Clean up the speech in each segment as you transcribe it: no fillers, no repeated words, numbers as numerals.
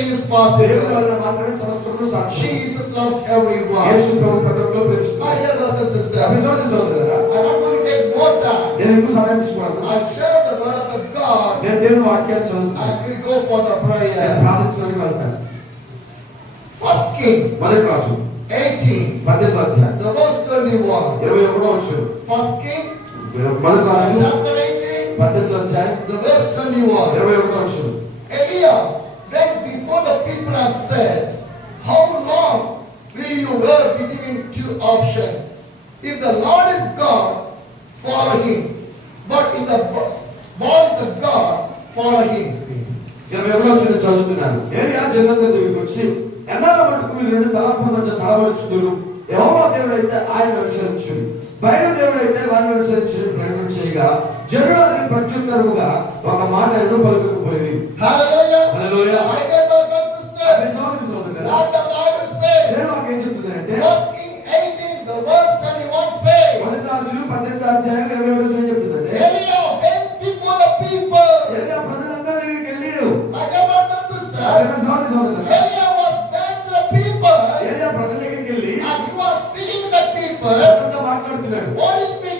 everything is possible. Jesus loves everyone. My dear brothers and sisters, I'm not going to take more time. I'll share the word of God and we'll go for the prayer. First King 18, the verse 21. First King chapter 18, the verse 21. Eliah went before the people and said, how long will you wear between two options? If the Lord is God, follow him. But if the Lord is a God, follow him. చదువుతున్నాను. ఏలియా జనంతో వచ్చి ఎన్నాళ్ళ మటుకు మీరు రెండు తలపుల మధ్య తలబడుచుదురు. యెహోవా దేవుడైతే ఆయన అనుసరించుడు, బయలు దేవుడైతే వారిని అనుసరించుడు ప్రకటన చేయగా జనులు అతనికి ప్రత్యుత్తరముగా ఒక మాట ఎన్నో పలుకకపోయింది. హల్లెలూయా హల్లెలూయా. My dear brothers and sisters, సోదరులారా, what the Bible says, నేను వాక్యం చెప్తుందంటే First King 18, the verse 21 says, మొదటి రాజులు 18వ అధ్యాయం 21వ వచనం చెప్తుందంటే Eliah went before the people. ఏలియా ప్రజలందరి దగ్గరికి వెళ్ళిరు. My dear brothers and sisters, సోదరులారా, Eliah was back to the people ఏలియా ప్రజల దగ్గరికి వెళ్ళి and he was speaking to the people. ప్రజలతో మాట్లాడుతున్నాడు. What is speaking?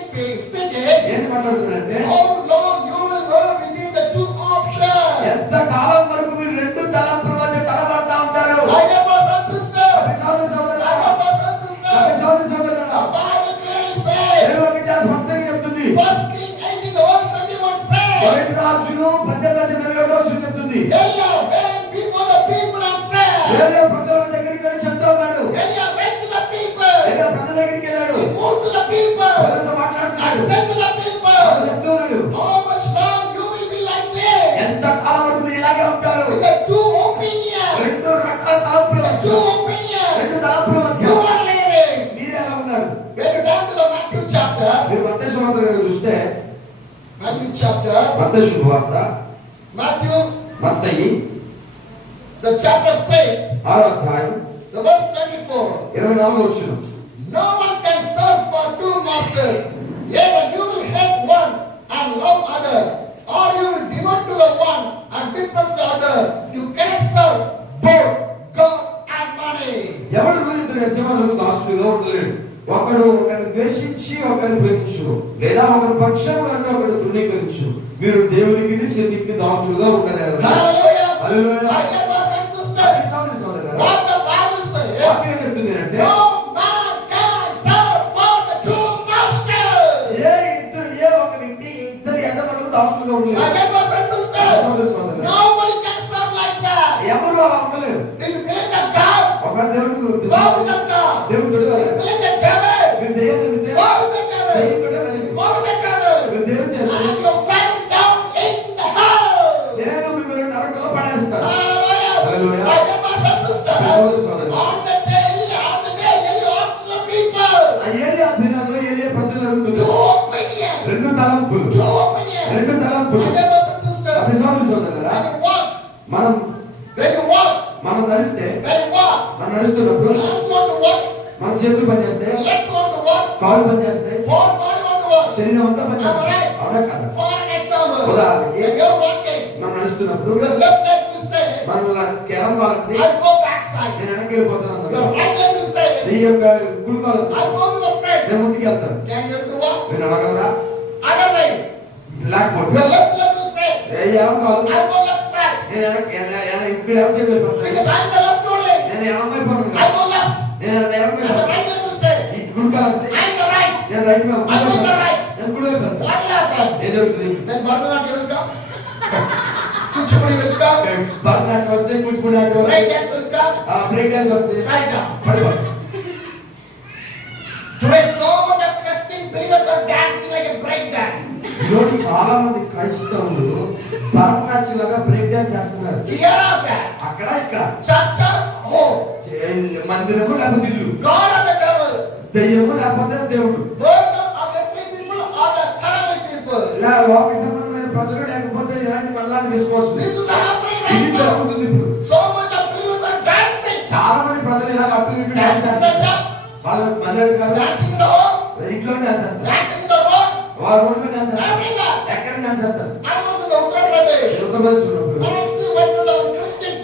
ఏం మాట్లాడుతున్నాడంటే, How long you will wear between the two options? ఎంత కాలం వరకు మీరు రెండు తలంపుల మధ్య తలబడతా ఉంటారు. My dear brothers and sisters, సోదరులారా, my dear brothers and sisters, సోదరులారా, the Bible clearly says, దేవుని వాక్యం చాలా స్పష్టంగా చెప్తుంది. First King 18, the verse 21 says, మొదటి రాజులు 18వ వచనం చెప్తుంది. Eliah went before the people and said, ఏలియా ప్రజల దగ్గరికి వెళ్ళి చెప్తా ఉన్నాడు. Eliah went to the people. ఏలియా ప్రజల దగ్గరికి వెళ్ళాడు. He moved to the people ప్రజలతో మాట్లాడుతున్నాడు. and said to the people, చెప్తున్నాడు, how much long you will be like this? ఎంత కాలం వరకు మీరు ఇలాగే ఉంటారు. With the two opinions, రెండు రకాల తలంపుల the మధ్య, two opinions, రెండు తలంపుల మధ్య you are living. మీరు ఎలా ఉన్నారు? When you down to the Matthew chapter, మీరు మత్తయి సువార్త చూస్తే, Matthew chapter, మత్తయి శుభవార్త Matthew, మత్తయి the chapter 6, 6వ అధ్యాయం the verse 24. 24వ వచనం. No one can serve for two masters. Either you will hate one and love other, or you will devote to the one and despise the other. You cannot serve both God and money. ఎవడు ఇద్దరు యజమానులకు దాసుడుగా ఉండలేడు. ఒకడు ఒకరిని ద్వేషించి ఒకరిని ప్రేమించును, లేదా ఒకరి పక్షం కనుక ఒకడు తృణీకరించును. మీరు దేవునికి శక్తికి దాసులుగా ఉండలేరు. Hallelujah. హల్లెలూయా. My dear brothers and sisters, సోదరులారా, what the Bible says, వాక్యం ఏం చెప్తుంది అంటే, no man can serve for the two masters. ఏ ఒక వ్యక్తి ఇద్దరు యజమానులకు దాసులుగా My ఉండలేరు. dear brothers and sisters, సోదరులారా, nobody can serve like that. ఎవరు అలా ఉండలేరు. If you believe that God, ఒక దేవుడు go with that God. దేవుడు If you believe that devil, మీరు దేవుని నమ్మితే go with that devil. Go with that devil. మీరు దేవుని And you fell down in the hell. నేను మిమ్మల్ని నరకంలో పడేస్తాను. Hallelujah. Hallelujah. My dear brothers and sisters, on the day Eliah asked the people, ఆ ఏలియా దినాల్లో ఏలియా ప్రజలు two అడుగుతున్నారు, opinions, రెండు తలంపులు, two opinions. రెండు తలంపులు. My dear brothers and sisters, సోదరులారా, when you walk, మనం నడిస్తే, when you walk, మనం నడుస్తున్నప్పుడు your hands want to walk, మన చేతులు పనిచేస్తే, your legs want to walk, కాళ్ళు పనిచేస్తే, whole body want to walk. శరీరం అంతా పనిచేస్తుంది. అవునా కదా? For an example, ఉదాహరణకి when you're walking, మనం నడుస్తున్నప్పుడు your left leg will say, మన కేరం కాలంది I'll go backside. నేను వెనక్కి వెళ్ళిపోతాను. Your right leg will say, నీ యొక్క కుడి కాలం I'll go to the front. నేను ముందుకు వెళ్తాను. Can you do walk? నేను అడగలరా? Otherwise, లేకపోతే your left leg will say, ఏం కాదు, I'll go left side. నేను ఇప్పుడు ఎవరు చేసి వెళ్ళిపోతాను. Because I'm the left only. నేను ఏమైపోను, I'll go left. నేను And the ఏమైపోయాను. right leg will say, ఈ గుడి కాలం I'm the right. నేను right I'm on the right. నేను కుడి వైపు వెళ్తాను. What will happen? ఏం జరుగుతుంది? Then Bharatanatyam will come. Kuchipudi will come. Bharatanatyam వస్తే, కూచిపూడి నాట్యం వస్తే, Break dance will come. Break dance వస్తే Right down. పడిపో. Today so many Christian believers are dancing like a break dance. ఈరోజు చాలా మంది క్రైస్తవులు భరతనాట్యం లాగా బ్రేక్ డాన్స్ చేస్తున్నారు. Here or there. అక్కడ ఇక్కడ Church or home. మందిరము లేకపోతే ఇల్లు, God or the devil. దెయ్యము లేకపోతే దేవుడు, Both of the three people or the heavenly people. ఇలా లోక సంబంధమైన ప్రజలు లేకపోతే ఇలాంటి మళ్ళీ విశ్వాసం. This is happening ఇది right now. జరుగుతుంది ఇప్పుడు. So much of believers are dancing. చాలా మంది ప్రజలు ఇలా అటు ఇటు డాన్స్ Dancing in the చేస్తారు. church. వాళ్ళు మందిరం కాదు, Dancing in the home. ఇంట్లో డాన్స్ చేస్తారు, Dancing in the road. వాళ్ళ రోడ్డు మీద డాన్స్ చేస్తారు, Everywhere. ఎక్కడ డాన్స్ చేస్తారు. I was in the Uttar Pradesh. Uttar Pradesh ఉన్నప్పుడు And I still went to the Christian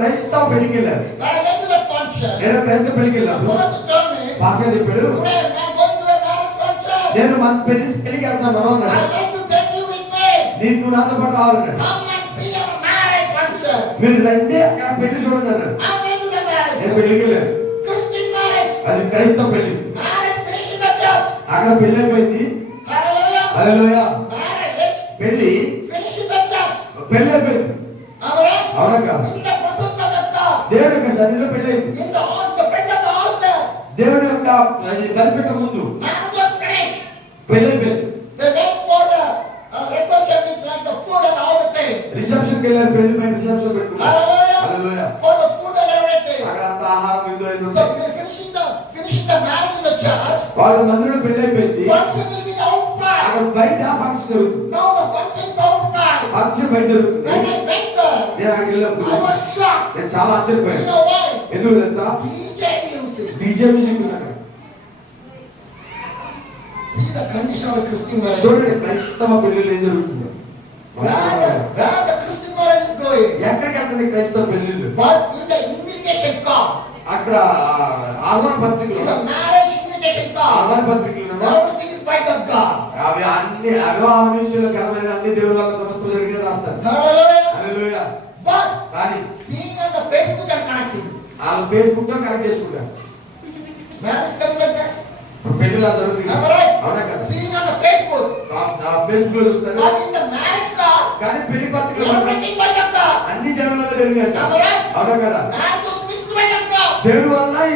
క్రైస్తవ పెళ్లికి వెళ్ళారు. When I went to that function, నేను క్రైస్తవ పెళ్లికి the వెళ్ళాను. pastor told me, పాస్టర్ చెప్పాడు, today I'm going to a marriage function. నేను మన పెళ్లికి వెళ్తున్నాను అన్నాడు. I'd like to take you with me. నువ్వు నాతో పాటు రావాలన్నాడు. Come and see our marriage function. మీరు రండి అక్కడ పెళ్లి చూడండి అన్నాడు. I went to the marriage. నేను పెళ్లికి వెళ్ళాను. Christian marriage. అది క్రైస్తవ పెళ్లి. Marriage finished in the church. అక్కడ పెళ్లి అయిపోయింది. Hallelujah. హల్లెలూయా. Marriage పెళ్లి finished in the church. పెళ్లి అయిపోయింది. Alright? అవునా కాదు? In the presence of the God. దేవుడి యొక్క సన్నిధిలో పెళ్లి అయింది. In the front of the altar. దేవుడి యొక్క బలిపీఠం ముందు Marriage was finished. పెళ్లి అయిపోయింది. They went for the reception, which like the food and all the things. Reception కి వెళ్ళారు. పెళ్లి పైన రిసెప్షన్ పెట్టుకున్నారు. Hallelujah. హల్లెలూయా. For the food and everything. అక్కడ అంత ఆహారం విందు అయిన So we're finishing the marriage in the church. వాళ్ళ మందిరంలో పెళ్లి అయిపోయింది. Function will be outside. అక్కడ బయట ఫంక్షన్ జరుగుతుంది. Now the function is outside. Function బయట జరుగుతుంది. When I went there, నేను అక్కడికి వెళ్ళినప్పుడు I was shocked. నేను చాలా You ఆశ్చర్యపోయాను. know why? ఎందుకు తెలుసా? DJ music. డీజే మ్యూజిక్ ఉంది అక్కడ. See the condition of the Christian marriage. చూడండి క్రైస్తవ పెళ్లిలో ఏం జరుగుతుందో. Where the Christian marriage is going. ఎక్కడికి వెళ్తుంది క్రైస్తవ పెళ్లిళ్ళు? But in the invitation card, అక్కడ ఆహ్వాన in పత్రికలు, the marriage invitation card, ఆహ్వాన పత్రికలు everything is by the God. అవి అన్ని వివాహ విషయాలకరమైన అన్ని దేవుడి వల్ల సమస్త జరిగిన రాస్తారు. Hallelujah. హల్లెలూయా. But కానీ seeing on the Facebook and connecting, వాళ్ళు ఫేస్బుక్ లో కనెక్ట్ చేసుకుంటారు. marriage coming like that. ఇప్పుడు పెళ్లిలా జరుగుతుంది. Am I right? అవునా కదా? Seeing on the Facebook, Facebook లో చూస్తారు. but in the marriage card, కానీ పెళ్లి పత్రికలు మాత్రం everything by the God. అన్ని దేవుడి వల్ల జరిగినట్ట. Am I right? అవునా కదా? Marriage was fixed by the God. దేవుడి వల్ల ఈ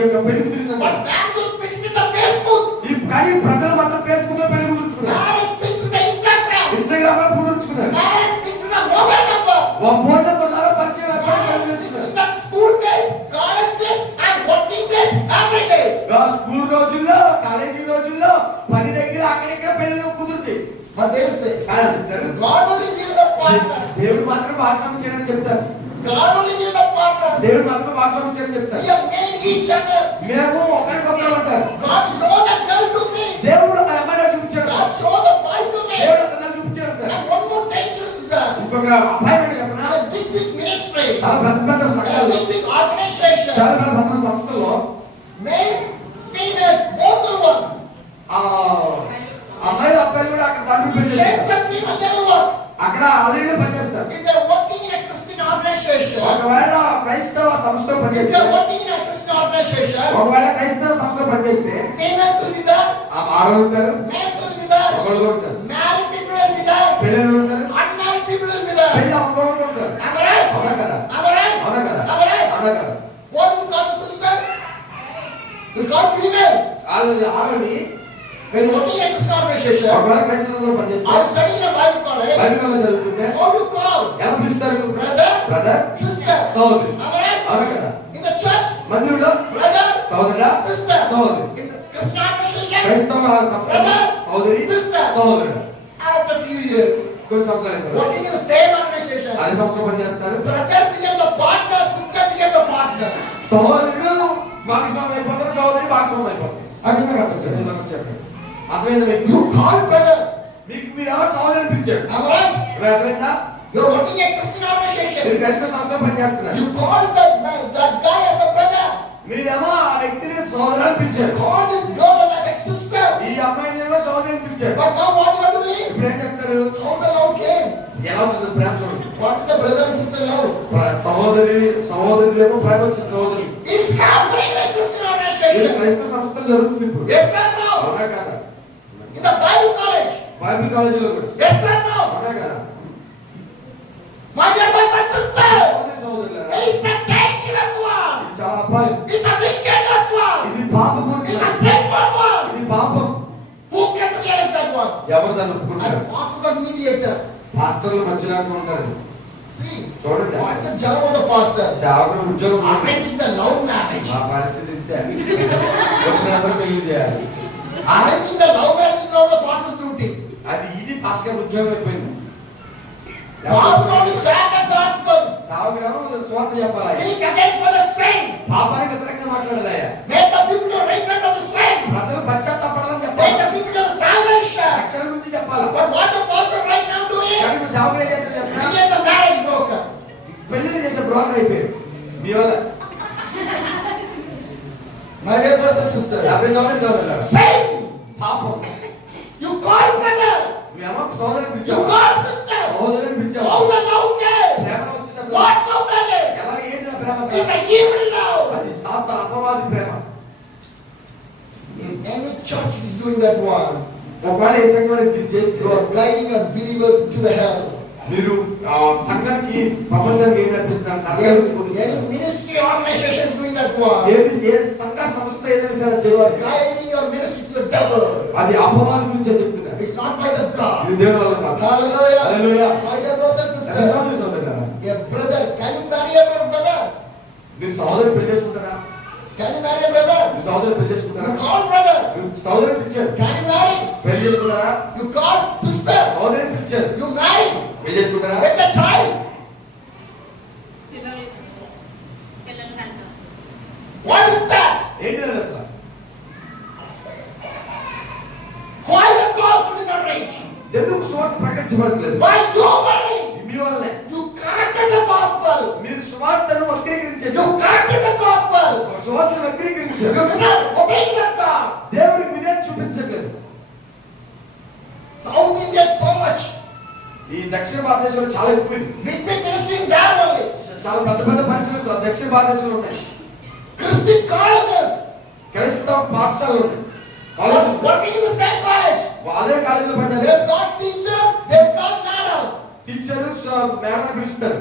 యొక్క పెళ్లి కుదిరిందన్నమాట. But marriage was fixed in the Facebook. కానీ ప్రజలు మాత్రం ఫేస్బుక్ లో పెళ్లి కుదుర్చుకున్నారు. Marriage fixed in the Instagram. Instagram లో కుదుర్చుకున్నారు. Marriage fixed in the mobile number. Phone number ద్వారా పరిచయం Marriage fixed in the school days, college days, and working days, every day. School రోజుల్లో, కాలేజీ రోజుల్లో, పని దగ్గర అక్కడిక్కడ పెళ్లి కుదురుతాయి. But they will say, కానీ చెప్తారు, God only give the partner. దేవుడు మాత్రం భాగస్వామ్యం చేయని చెప్తారు. God only give the partner. దేవుడు మాత్రం భాగస్వామ్యం చేయని చెప్తారు. We have made each other. మేము ఒకరికొకరు అంటారు. God show the girl to me. దేవుడు ఆ అమ్మాయిని చూపించాడు. God show the boy to me. దేవుడు అతన్ని చూపించాడు అంటారు. And one more dangerous is that ఇంకొక అపాయమైన చెప్పనా, a big ministry, చాలా పెద్ద పెద్ద a సంఘాలు, big organization, చాలా పెద్ద పెద్ద సంస్థల్లో males, females, both are one. ఆ అమ్మాయిలు అబ్బాయిలు కూడా అక్కడ దండలు Shades పెట్టారు. and females, they will work. అక్కడ ఆలయంలో పనిచేస్తారు. If they're working in a Christian organization, ఒకవేళ క్రైస్తవ సంస్థలో if పనిచేస్తే, they're working in a Christian organization, ఒకవేళ క్రైస్తవ సంస్థలో పనిచేస్తే females will be there, ఆ ఆడవాళ్ళు ఉంటారు, males will be there, ఒకళ్ళు ఉంటారు, married people will be there, పెళ్ళిళ్ళు ఉంటారు, unmarried people will be there. పెళ్ళి అవ్వకుండా ఉంటారు. Am I right? అవునా కదా? Am I right? అవునా కదా? Am I right? అవునా కదా? What do you call the sister? You call female. ఆడని When you're working in a Christian organization, ఒకవేళ క్రైస్తవంలో పనిచేస్తే, or studying in a Bible college, బైబిల్లో చదువుతుంటే how do you call? ఎలా పిలుస్తారు? Brother, brother, sister. సోదరి. Am I right? అవునా కదా? In the church, మందిరంలో brother, సోదరా, sister. సోదరి. In the Christian organization, క్రైస్తవ సంస్థలో సోదరి, sister. సోదరుడు. After a few years, కొన్ని సంవత్సరాలు అయిన తర్వాత working in the same organization, అదే సంస్థలో పనిచేస్తారు. brother became the partner, sister became the partner. సహోదరుడు భాగస్వామి అయిపోతారు, సహోదరి భాగస్వామి అయిపోతారు. Amen. Understand? చెప్పండి. అర్థమైందా మీకు? You call brother. మీకు మీరు ఎవరు సహోదరిని పిలిచారు? Am I right? అర్థమైందా? You're working in a Christian organization. మీరు క్రైస్తవ సంస్థలో పనిచేస్తున్నారు. You call that guy as a brother. మీరేమో ఆ వ్యక్తిని సహోదరుని పిలిచారు. Call this girl as a sister. ఈ అమ్మాయినేమో సహోదరిని పిలిచారు. But now what you are doing? ఇప్పుడు ఏం చెప్తారు? How the love came? ఎలా వచ్చింది ప్రేమ? చూడండి. What is the brother and sister love? సహోదరులేమో ప్రేమ వచ్చింది. సహోదరి It's happening in a Christian ఇది organization. క్రైస్తవ సంస్థలు జరుగుతుంది ఇప్పుడు. Yes or no? అవునా కదా? In the Bible college. Bible కాలేజీలో కూడా. Yes or no? అవునా కదా? My dear brothers and sisters, సహోదరులారా, it's a dangerous one. ఇది చాలా అపాయం. It's a wickedness one. ఇది పాపము. It's a sinful one. ఇది పాపం. Who can realize that one? ఎవరు దాన్ని ఒప్పుకుంటారు? And pastors are mediator. పాస్టర్లు మధ్యలో ఉంటారు. See, చూడండి. what is the job of the pastor? సేవకుడు ఉద్యోగం Arranging the love marriage. ఆ పరిస్థితి ఇంతే. వచ్చినందరూ పెళ్లి చేయాలి. Arranging the love marriage is not the pastor's duty. అది ఇది పాస్టర్ ఉద్యోగం అయిపోయింది. Pastor is share the gospel. సేవకుడు స్వార్థ చెప్పాలి. Speak against for the sin. పాపానికి వ్యతిరేకంగా మాట్లాడాలి. Make the people to repent of the sin. ప్రజలు పశ్చాత్తాపడాలని Make చెప్పాలి. the people to the salvation. రక్షణ గురించి చెప్పాలి. But what the pastor right now doing? కానీ ఇప్పుడు సేవకుడు ఏం చేస్తాడు చెప్పినా, He is the marriage broker. పెళ్లిని చేసే బ్రోకర్ అయిపోయాడు మీ వల్ల. My dear brothers and sisters, Sin. పాపం. You call brother. మీ అమ్మ సోదరుని You పిలిచావు, call sister. సోదరుని పిలిచావు. How the love came. ప్రేమ వచ్చింది అసలు. What love that is? ఎలా ఏంటి ఆ ప్రేమ It's అసలు? an evil love. అది సాతాను అపవాది ప్రేమ. if any church is doing that one, ఒకవేళ ఏ సంఘం చేస్తే you are guiding your believers to the hell. మీరు సంఘానికి ప్రపంచానికి ఏం నడిపిస్తున్నారు? Any ministry organization is doing that one. ఏ సంఘ సంస్థ ఏదైనా సరే You are చేస్తే guiding your ministry to the devil. అది అపవాది గురించి చెప్తున్నారు. It's not by the God. ఇది దేవుని వల్ల కాదు. Hallelujah. Hallelujah. My dear brothers and sisters, సోదరుని సోదరులారా, a brother, can you marry a brother? మీరు సోదరుని పెళ్లి చేసుకుంటారా? Can you marry a brother? మీరు సోదరుని పెళ్లి You చేసుకుంటారా? call brother. మీరు సోదరుని పిలిచారు Can you marry? పెళ్లి చేసుకుంటారా? You call sister. సోదరుని పిలిచారు You marry. పెళ్లి చేసుకుంటారా? Get a child. What is that? ఏంటి అది అసలు? Why the gospel did not reach? ఎందుకు సువార్త ప్రకటించబడట్లేదు? Why your worry? మీ వల్లనే. You corrupted the gospel. మీరు సువార్తను You వక్రీకరించేశారు. corrupted the gospel. సువార్తను You వక్రీకరించారు. did not obey the God. దేవుడికి విధేయత చూపించట్లేదు. South India is so much. ఈ దక్షిణ భారతదేశంలో చాలా ఎక్కువ ఇది. Big ministry in there only. చాలా పెద్ద పెద్ద పరిశ్రమలు దక్షిణ భారతదేశంలో ఉన్నాయి. Christian colleges. క్రైస్తవ పాఠశాలలు ఉన్నాయి. Are కాలేజీలు. working in the same college. వాళ్ళే కాలేజీలో పనిచేస్తారు. They've got teacher, they've got madam. Teacher madam పిలుస్తారు.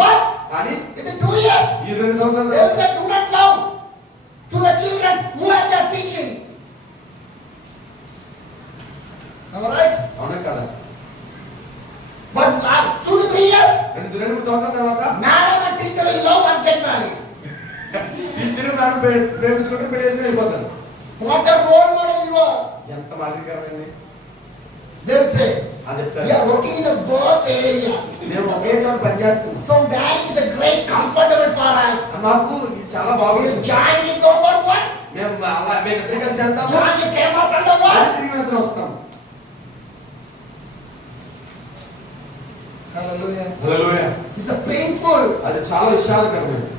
But కానీ in the 2 years, ఈ 2 సంవత్సరాలు they will say do not love to the children who are their teaching. Am I right? అవునా కదా? But 2 to 3 years, 2 సంవత్సరాల తర్వాత madam and teacher will love and get married. Teacher madam ప్రేమించుకుంటే పెళ్లి చేసుకుని వెళ్ళిపోతారు. What a role model you are. ఎంత మాదిరికరమైంది. They will say, అది we చెప్తారు. are working in a birth area. మేము ఒకే చోట పనిచేస్తున్నాం. So daddy is a great comfortable for us. మాకు ఇది చాలా We బాగుంది. jointly go for what? మేము ఇద్దరు కలిసి వెళ్తాము. Jointly came out from the what? తిరిగి వెళ్తాం వస్తాం. Hallelujah. హల్లెలూయా. It's a painful. అది చాలా విషాదకరమైనది.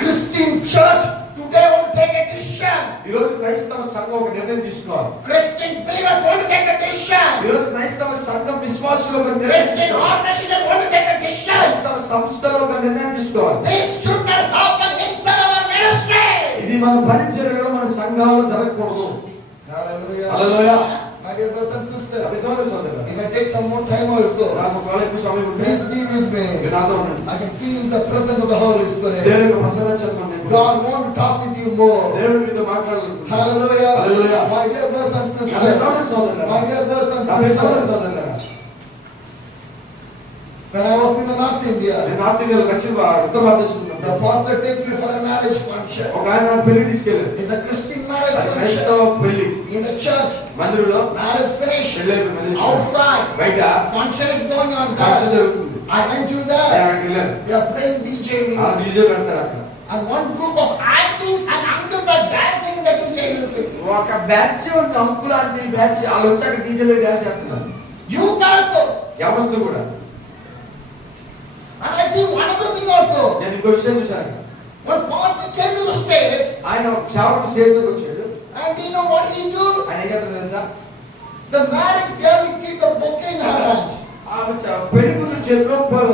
Christian church today want to take a decision. ఈ రోజు క్రైస్తవ సంఘం ఒక నిర్ణయం తీసుకోవాలి. Christian believers want to take a decision. ఈ రోజు క్రైస్తవ సంఘం విశ్వాసులు ఒక నిర్ణయం Christian తీసుకోవాలి. organization want to take a decision. క్రైస్తవ సంస్థలో ఒక నిర్ణయం తీసుకోవాలి. This should not happen inside our ministry. ఇది మన పరిచర్యలో మన సంఘాల్లో జరగకూడదు. Hallelujah. హల్లెలూయా. My dear brothers and sisters, అది సోదరులారా, if I take some more time also, నాకు ఒకవేళ ఎక్కువ సమయం ఉంటే please be with మీరు me. నాతో ఉండండి. I can feel the presence of the Holy Spirit. దేవుని యొక్క ప్రసన్నత చెప్పండి. God want to talk with you more. దేవుడు మీతో మాట్లాడాలనుకుంటున్నాడు. Hallelujah. Hallelujah. My dear brothers and నా sisters, సోదరులారా, my dear brothers and నా sisters, సోదరులారా, when I was in the North India, నేను నార్త్ ఇండియాలో దక్షిణ ఉత్తర భారతదేశంలో the pastor take me for a marriage function. ఒక ఆయన నన్ను పెళ్లి తీసుకెళ్ళారు. It's a Christian marriage అది function. క్రైస్తవ పెళ్లి. In the church, మందిరంలో marriage finished. పెళ్లి అయిపోయింది. Outside, బయట function is going on function there. జరుగుతుంది. I went to నేను there. అక్కడికి వెళ్ళాను. They are playing DJ ఆ music. డీజే పెడతారు అక్కడ. And one group of aunties and uncles are dancing in the DJ music. ఒక బ్యాచ్ ఉంది, అంకుల్ ఆంటీ బ్యాచ్. వాళ్ళు వచ్చి అక్కడ డీజేలో డాన్స్ చేస్తున్నారు. Youth also. యవనస్తులు కూడా. And I see one other thing also. నేను ఇంకో విషయం చూశాను. When pastor came to the stage, ఆయన సేవకు స్టేజ్ మీద వచ్చాడు. and do you know what he do? ఆయన ఏం చేస్తాడు తెలుసా? The marriage girl will keep the bouquet in her hand. ఆమె పెళ్లి కూతురు చేతిలో పూల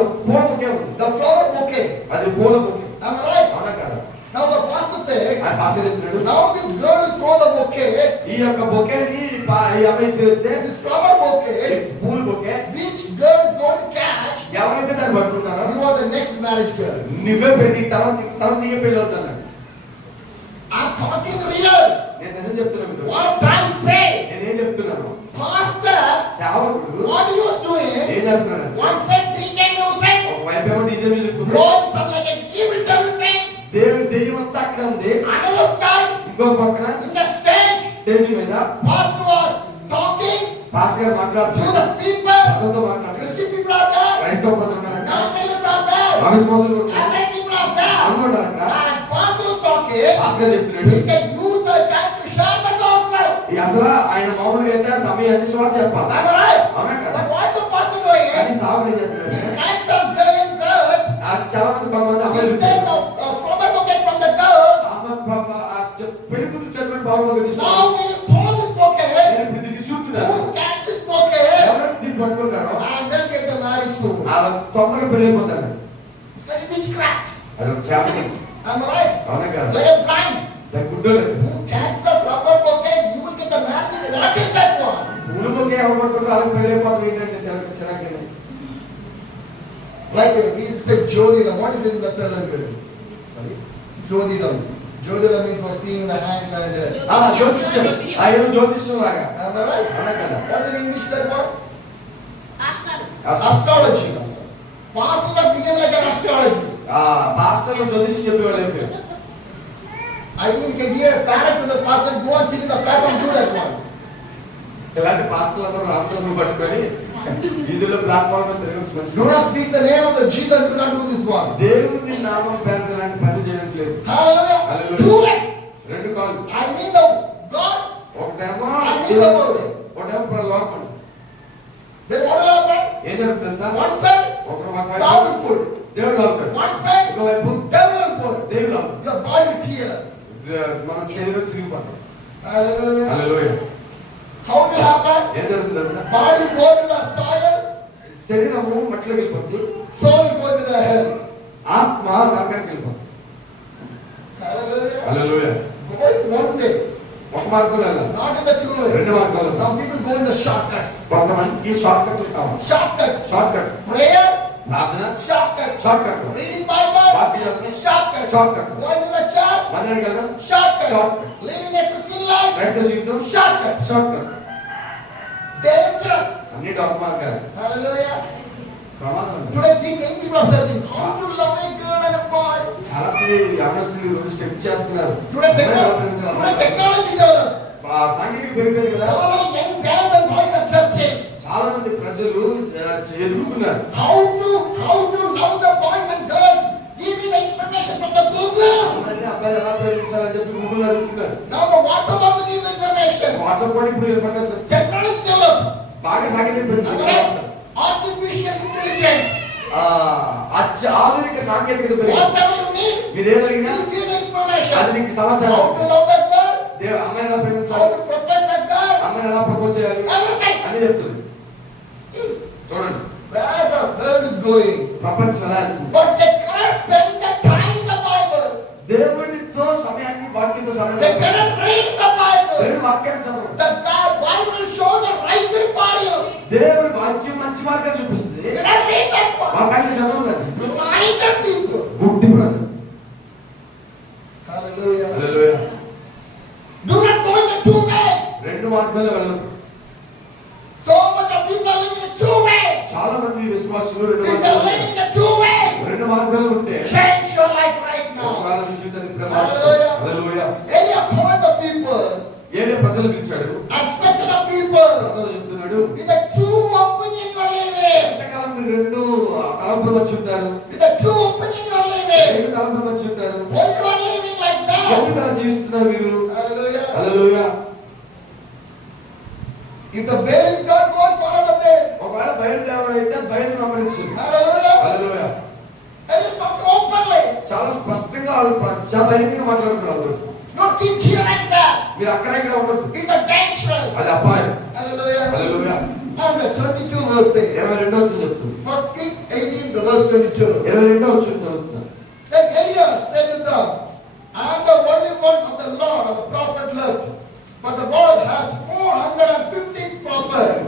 బొకే ఉంది. The flower bouquet. అది పూల బొకే. Am I right? అవునా కదా? Now the pastor said, ఆయన పాస్టర్ చెప్తున్నాడు, now this girl will throw the bouquet, ఈ యొక్క బొకేని ఈ అమ్మాయి చేస్తే this flower bouquet, పూల bouquet which girl is going to catch? ఎవరైతే దాన్ని పట్టుకుంటారో You are the next marriage girl. నువ్వే పెళ్లి తర్వాత నీకే పెళ్లి అవుతాను. I'm talking real. నేను నిజం చెప్తున్నాను మీకు. What I say, నేనేం చెప్తున్నాను? pastor, సేవకుడు what he was doing, ఏం చేస్తున్నాడు? one said DJ music, ఒక వైపు ఏమో డీజే మ్యూజిక్ ఉంది. blowing some like a evil devil thing. దెయ్యం అంతా అక్కడ ఉంది. Another side, ఇంకో పక్కన in the stage, స్టేజ్ మీద pastor was talking పాస్టర్ గారు to మాట్లాడుతున్నారు. the people. అందరితో మాట్లాడుతున్నారు. Christian people are there, క్రైస్తవ ప్రజలు ఉన్నారు అక్కడ. non-believers are there, అవిశ్వాసులు కూడా ఉన్నారు. Catholic people are there. అందరూ ఉన్నారు అక్కడ. And pastor was talking, pastor గారు చెప్తున్నాడు, he can use the time to share the gospel. ఈ అసలు ఆయన మామూలుగా అయితే ఆ సమయాన్ని స్వార్థ చెప్పాలి. Am I right? అవునా కదా? But what the pastor doing? కానీ సాగు ఏం He చెప్తున్నాడు? kinds of girls ఆ చాలా మంది కొంతమంది You అమ్మాయిలు take the flower bouquet from the girl. పెళ్లి కూతురు చేతులను బాగుంది Now తీసుకున్నాను. they will throw this bouquet. నేను ఇప్పుడు దీన్ని తీసుకుంటున్నాను. Who catches bouquet? ఎవరైతే దీన్ని పట్టుకుంటారో And they'll get the marriage soon. అలా తొందరగా పెళ్లి అయిపోతారు. It's like witchcraft. అది ఒక చేపని. Am I right? అవునా కదా? Like a blind. దాని గుడ్డోలేదు. Who catches the flower bouquet? You will get the marriage. What is that one? ఉలుముకే ఎవరు పట్టుకుంటారో వాళ్ళకి పెళ్లి అయిపోతారు. ఏంటంటే చిరాకే. Like we say Jodhidam. What is it in the Telugu? Sorry. Jodhidam. Jodhidam means for seeing the hands and. జ్యోతిష్యం. ఏదో జ్యోతిష్యం లాగా. Am I right? అవునా కదా? What is in English that word? Astrology. Astrology. Pastors have become like an astrologist. పాస్టర్లు జ్యోతిష్యం చెప్పేవాళ్ళు అయిపోయారు. I think we can give a parrot to the pastor, go and sit in the platform, do that one. ఇలాంటి పాస్టర్లు అందరూ రామచంద్రులు పట్టుకొని వీధుల్లో ప్లాట్ఫామ్ మీద తిరగచ్చు Do మంచిది. not speak the name of the Jesus, do not do this one. దేవుని నామం పేరుతో ఇలాంటి పనులు చేయడం లేదు. Hallelujah. Hallelujah. 2 legs. రెండు కాళ్ళు. I need the God. ఒకటేమో అన్ని దేవుడు. ఒకటేమో ప్రలోకం. Then what will happen? ఏం జరుగుతుంది తెలుసా? One side, ఒకరు God will pull. దేవుడు అవుతాడు. One side, ఒకవైపు devil will pull. దేవుడు అవుతాడు. Your body will tear. మన శరీరం చిరిగిపోతాం. Hallelujah. హల్లెలూయా. How will it happen? ఏం జరుగుతుంది తెలుసా? Body will go to the soil, శరీరము మట్టిలోకి వెళ్ళిపోతుంది. soul will go to the hell. ఆత్మ నరకానికి వెళ్ళిపోతుంది. Hallelujah. హల్లెలూయా. Going one way, ఒక మార్గంలో వెళ్ళాలి. not in the two way. రెండు మార్గాలు. Some people go in the shortcuts. కొంతమందికి షార్ట్ కట్లు కావాలి. Shortcut. Short cut. Prayer, ప్రార్థన shortcut. Short cut. Reading Bible, వాక్యం shortcut. Shortcut. Going to the church, మందిరానికి వెళ్ళడం shortcut. Shortcut. Living a Christian life, క్రైస్తవ జీవితం shortcut. Short cut. Dangerous. అన్ని డబ్బు మార్గాలు. Hallelujah. ప్రమాదం. Today young people are searching how to love a girl and a boy. చాలా మంది యవనస్తులు రోజు సెట్ చేస్తున్నారు. Today technology developed. సాంకేతిక పెరిగిపోయింది కదా. So many young girls and boys are searching చాలా మంది ప్రజలు ఎదుగుతున్నారు. how to love the boys and girls. Give me the information from the Google. అమ్మాయిని అబ్బాయిలు ఎలా ప్రేమించాలని చెప్పి గూగుల్ అడుగుతున్నారు. Now the WhatsApp also gives the information. WhatsApp కూడా ఇప్పుడు ఇన్ఫర్మేషన్ ఇస్తుంది. Technology developed. బాగా సాంకేతిక పెరిగింది. Artificial intelligence. ఆధునిక సాంకేతికత పెరిగింది. Whatever you need, మీరు ఏదడిగినా you give information. అది నీకు సమాచారం How to ఇస్తుంది. love that girl, అమ్మాయిని ఎలా how ప్రేమించాలి, to propose that girl, అమ్మాయిని ఎలా ప్రపోజ్ చేయాలి everything. అని చెప్తుంది. చూడండి Where the world is going. ప్రపంచం ఎలా వెళ్తుంది. But they can't spend the time in the Bible. దేవుడితో సమయాన్ని వాక్యంతో They సమయం cannot read the Bible. దేవుడి వాక్యాన్ని చదవరు. The God Bible will show the right way for you. దేవుడి వాక్యం మంచి మార్గాన్ని చూపిస్తుంది. You cannot read that one. వాక్యాన్ని చదవదండి. Blinded people. గుడ్డి ప్రజలు. Hallelujah. హల్లెలూయా. Do not go in the two ways. రెండు మార్గాల్లో వెళ్ళదు. So much of people are living in two ways. చాలా మంది విశ్వాసులు రెండు If you are మార్గాలు living in the two ways, రెండు మార్గాలు ఉంటే change your life right now. ఒకవేళ మీ జీవితాన్ని ఇప్పుడే Hallelujah. మార్చుకో. హల్లెలూయా. Elia called the people ఏలే ప్రజలు పిలిచాడు. and said to the people, తర్వాత చెప్తున్నాడు, with the two opinion you are living, ఎంతకాలం మీరు రెండు తలంపులు వచ్చి ఉంటారు. with the two opinion you are living, రెండు తలంపులు వచ్చి ఉంటారు. why you are living like that? ఎందుకు అలా జీవిస్తున్నారు మీరు? Hallelujah. హల్లెలూయా. If the bear is God, go and follow the bear. ఒకవేళ బయలుదేవడం అయితే బయలు నమ్మరించు. Hallelujah. హల్లెలూయా. And it's talking openly. చాలా స్పష్టంగా వాళ్ళు చాలా ధైర్యంగా మాట్లాడుతున్నారు. Don't keep here and there. మీరు అక్కడ ఇక్కడ ఉండదు. It's a dangerous. అది అపాయం. Hallelujah. హల్లెలూయా. And the 22 verse says, 22వ వచనం చెప్తుంది. First King 18, the verse 22. 22వ వచనం చదువుతాను. Then Elia said to them, I am the only one of the Lord, of the prophet left, but the Lord has 450 prophets.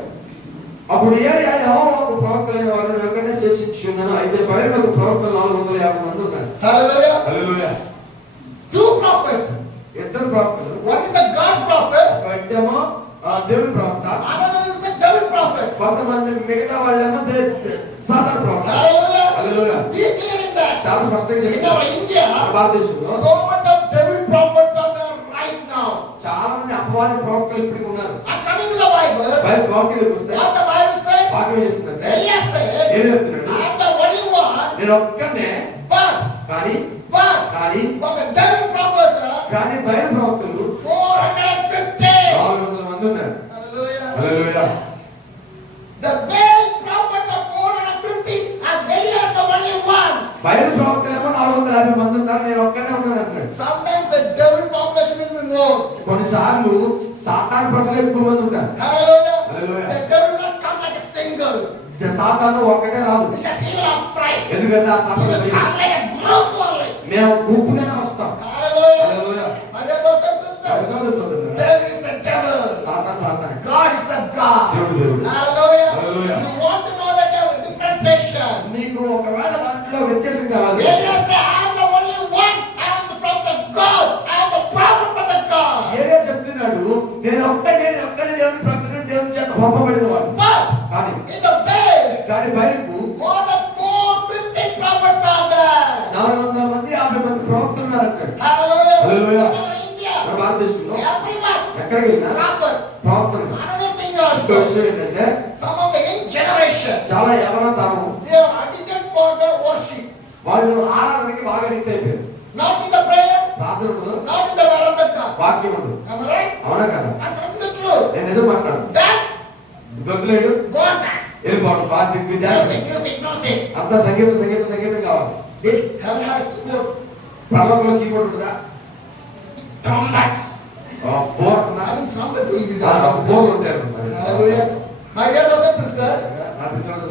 అప్పుడు ఏలియా యెహోవాకు ప్రవక్తలైన వారిని వెంటనే శేషించున్నాను. అయితే బయలుకు ప్రవక్తలు 450 మంది ఉన్నారు. Hallelujah. హల్లెలూయా. Two prophets. ఇద్దరు ప్రవక్తలు. One is a God's prophet, ఒక వ్యక్తేమో దేవుని ప్రవక్త, another is a devil prophet. కొంతమంది మిగతా వాళ్ళేమో సాతాను ప్రవక్త. Hallelujah. హల్లెలూయా. Be clear in that. చాలా స్పష్టంగా In చెప్తారు. our India, భారతదేశంలో so much of devil prophets are there right now. చాలా మంది అపవాది ప్రవక్తలు ఇప్పటికి ఉన్నారు. And coming to the Bible, Bible వాక్యం వస్తే what the Bible says, వాక్యం చెప్తుందంటే Elia said, ఏం చెప్తున్నాడు? I am the only one, నేను ఒక్కనే but కానీ the devil prophets are కానీ బయలు ప్రవక్తలు 450. 400 మంది ఉన్నారు. Hallelujah. హల్లెలూయా. The Baal prophets are 450 and Elia is the only one. బయలు ప్రవక్తలేమో 450 మంది ఉన్నారు, నేను ఒక్కనే ఉన్నాను అంటాడు. Sometimes the devil population will be more. కొన్నిసార్లు సాతాను ప్రజలు ఎక్కువ మంది ఉంటారు. Hallelujah. Hallelujah. The devil will not come like a single. సాతాను ఒక్కటే రాదు, Because he will have fright. ఎందుకంటే ఆ He సాతాను will come like a group only. మేము గుంపుగానే వస్తాం. Hallelujah. Hallelujah. My dear brothers and sisters, devil is the devil. సాతాను God is the God. దేవుడు. Hallelujah. Hallelujah. You want to know the devil differentiation. నీకు ఒకవేళ దాంట్లో వ్యత్యాసం కావాలి, Area say, I am the only one. I am from the God. I am the prophet from the God. Area చెప్తున్నాడు, నేను ఒక్కడే దేవుని ప్రకటన దేవుని చేత పంపబడిన వాడు. But కానీ in the bay, బయలుకు more than 450 prophets are there. 400 మంది 50 మంది ప్రవక్తలు ఉన్నారంటాడు. Hallelujah. Hallelujah. In our India, మన భారతదేశంలో everyone ఎక్కడికి వెళ్ళినా prophet. ప్రవక్తలు. Another thing ఇంకో also, విషయం ఏంటంటే some of the young generation, చాలా యవన తరం they are addicted for the worship. వాళ్ళు ఆరాధనకి బాగా అడిక్ట్ అయిపోయారు. Not in the prayer, ప్రార్థనలు, not in the word of the God. వాక్యం ఉండదు. Am I right? అవునా కదా? I'm telling the truth. నేను నిజం మాట్లాడు. Dance, గొంతులేడు go on dance. వెళ్ళిపోవడం బాగా Music, music, music. అంతా సంగీతం కావాలి. Did heaven have keyboard? పర్లోకంలో కీబోర్డ్ ఉంటుందా? Trumpets. బోర్డు ఉందా? I think trumpets will be there. Board ఉంటాయి. Hallelujah. My dear brothers and sisters,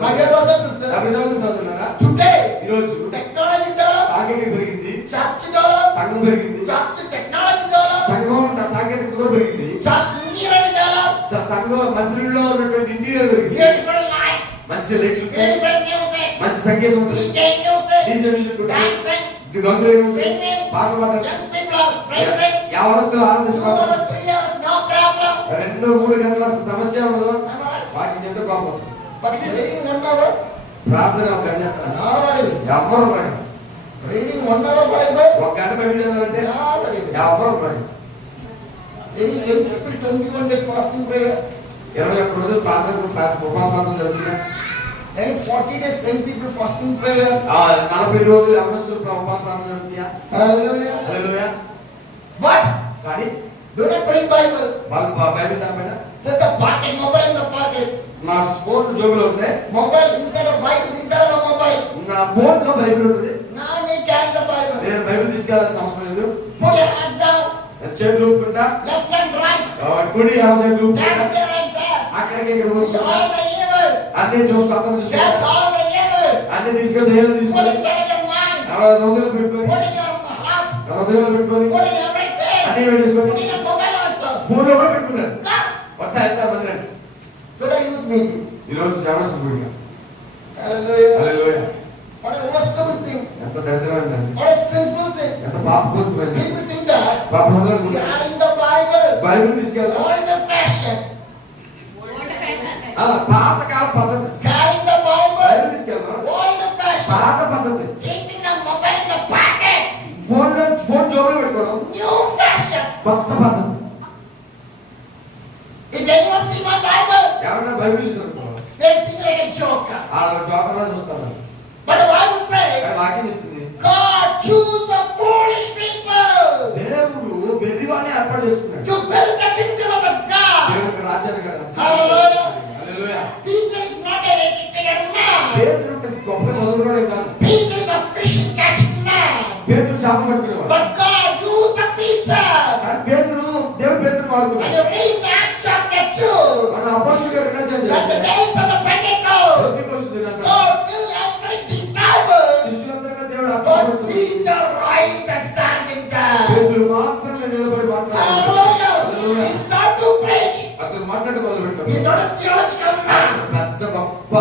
my dear brothers and sisters, చదువుతున్నారా? today, ఈరోజు technology develops, సాంకేతిక పెరిగింది, church develops, సంఘం పెరిగింది, church technology develops, సంఘం సాంకేతిక కూడా పెరిగింది, church engineering develops, సంఘం మందిరంలో ఉన్నటువంటి ఇంటీరియర్ పెరిగింది, beautiful lights, మంచి లైట్లు, beautiful music, మంచి సంగీతం ఉంటుంది, DJ music, డీజే మ్యూజిక్ ఉంటుంది, dancing, గంతులు singing, పాటలు పాడాలి, young people are praising, యావనస్తులు 2 ఆనందిస్తారు. hours, 3 hours, no problem. 2-3 గంటల సమస్య ఉండదు. Am I right? వాక్యం చెప్తే కోపం. But reading 1 hour, ప్రార్థన ఒక గంట చేస్తారా? nobody. ఎవరు రాడు. Reading 1 hour Bible, ఒక గంట బైబిల్ చదవాలంటే nobody. ఎవరు రాడు. Any people 21 days fasting prayer, 21 రోజులు ప్రార్థన ఉపవాస ప్రార్థన జరుగుతుంది. any 40 days young people fasting prayer. 40 రోజులు యవనస్తులు ఉపవాస ప్రార్థన జరుగుతాయా? Hallelujah. హల్లెలూయా. But కానీ do not bring Bible. వాళ్ళు బైబిల్ తప్పైనా Put the pocket, mobile in the pocket. నా ఫోన్ జోబులో ఉంటే Mobile inside the Bible is inside of the mobile. నా ఫోన్ లో బైబిల్ ఉంటుంది. Now you need carry the Bible. నేను బైబిల్ తీసుకెళ్లాల్సిన అవసరం లేదు. Put your hands down, చేతులు ఊపుకుంటా, left and right. కుడి చేతులు ఊపుకుంటా, That's there right there. అక్కడికి ఇక్కడ See ఊపుకుంటా, all the evil. అన్ని చూసుకుంటాను That's చూసుకుంటా, all the evil. అన్ని తీసుకొని దేవుళ్ళు Put తీసుకొని inside your mind. హృదయంలో పెట్టుకొని, Put in your heart. హృదయంలో పెట్టుకొని, Put in everything. అన్ని పెట్టేసుకొని Put in your mobile also. Phone లో కూడా పెట్టుకున్నాను. God. కొత్త వెళ్తారు మందిరం. To the youth meeting. ఈరోజు యవనస్తులు Hallelujah. హల్లెలూయా. What a worstful thing. ఎంత దరిద్రమైందండి, What a sinful thing. ఎంత పాపపూరితమైంది. People think that పాపం carrying the Bible, బైబిల్ తీసుకెళ్తాం. old fashion. Old fashion. పాతకాల పద్ధతి. Carrying the Bible, బైబిల్ తీసుకెళ్తాం. old fashion. పాత పద్ధతి. Keeping the mobile in the pocket, phone జోబులో పెట్టుకోవడం new fashion. కొత్త పద్ధతి. If anyone see my Bible, ఎవరైనా బైబిల్ చూసారు they'll see me like a joker. వాళ్ళ జోకర్లా చూస్తారు. But the Bible says, కానీ వాక్యం చెప్తుంది, God choose the foolish people దేవుడు వెర్రివాణ్ణి ఏర్పాటు చేసుకున్నాడు. to build the kingdom of the God. దేవుడికి రాజ్యాన్ని కదా. Hallelujah. హల్లెలూయా. Peter is not an educated man. పేతురు పెద్ద గొప్ప చదువుకున్నాడే కాదు. Peter is a fishing catching man. పేతురు చేప పట్టుకునేవాడు. But God used the Peter. కానీ దేవుడు పేతురు And వాడుకున్నాడు. you read in Acts chapter 2, మన అపోస్తలుల గారి గ్రంథం that the చదివితే days of the Pentecost, Pentecost దినాన God filled every disciple. శిష్యులందరికీ దేవుడు But ఆత్మను Peter rise and standing there. పేతురు మాత్రమే నిలబడి మాట్లాడాడు. Hallelujah. He start to preach. అతను మాట్లాడడం మొదలు He's పెట్టాడు. not a theological man. పెద్ద గొప్ప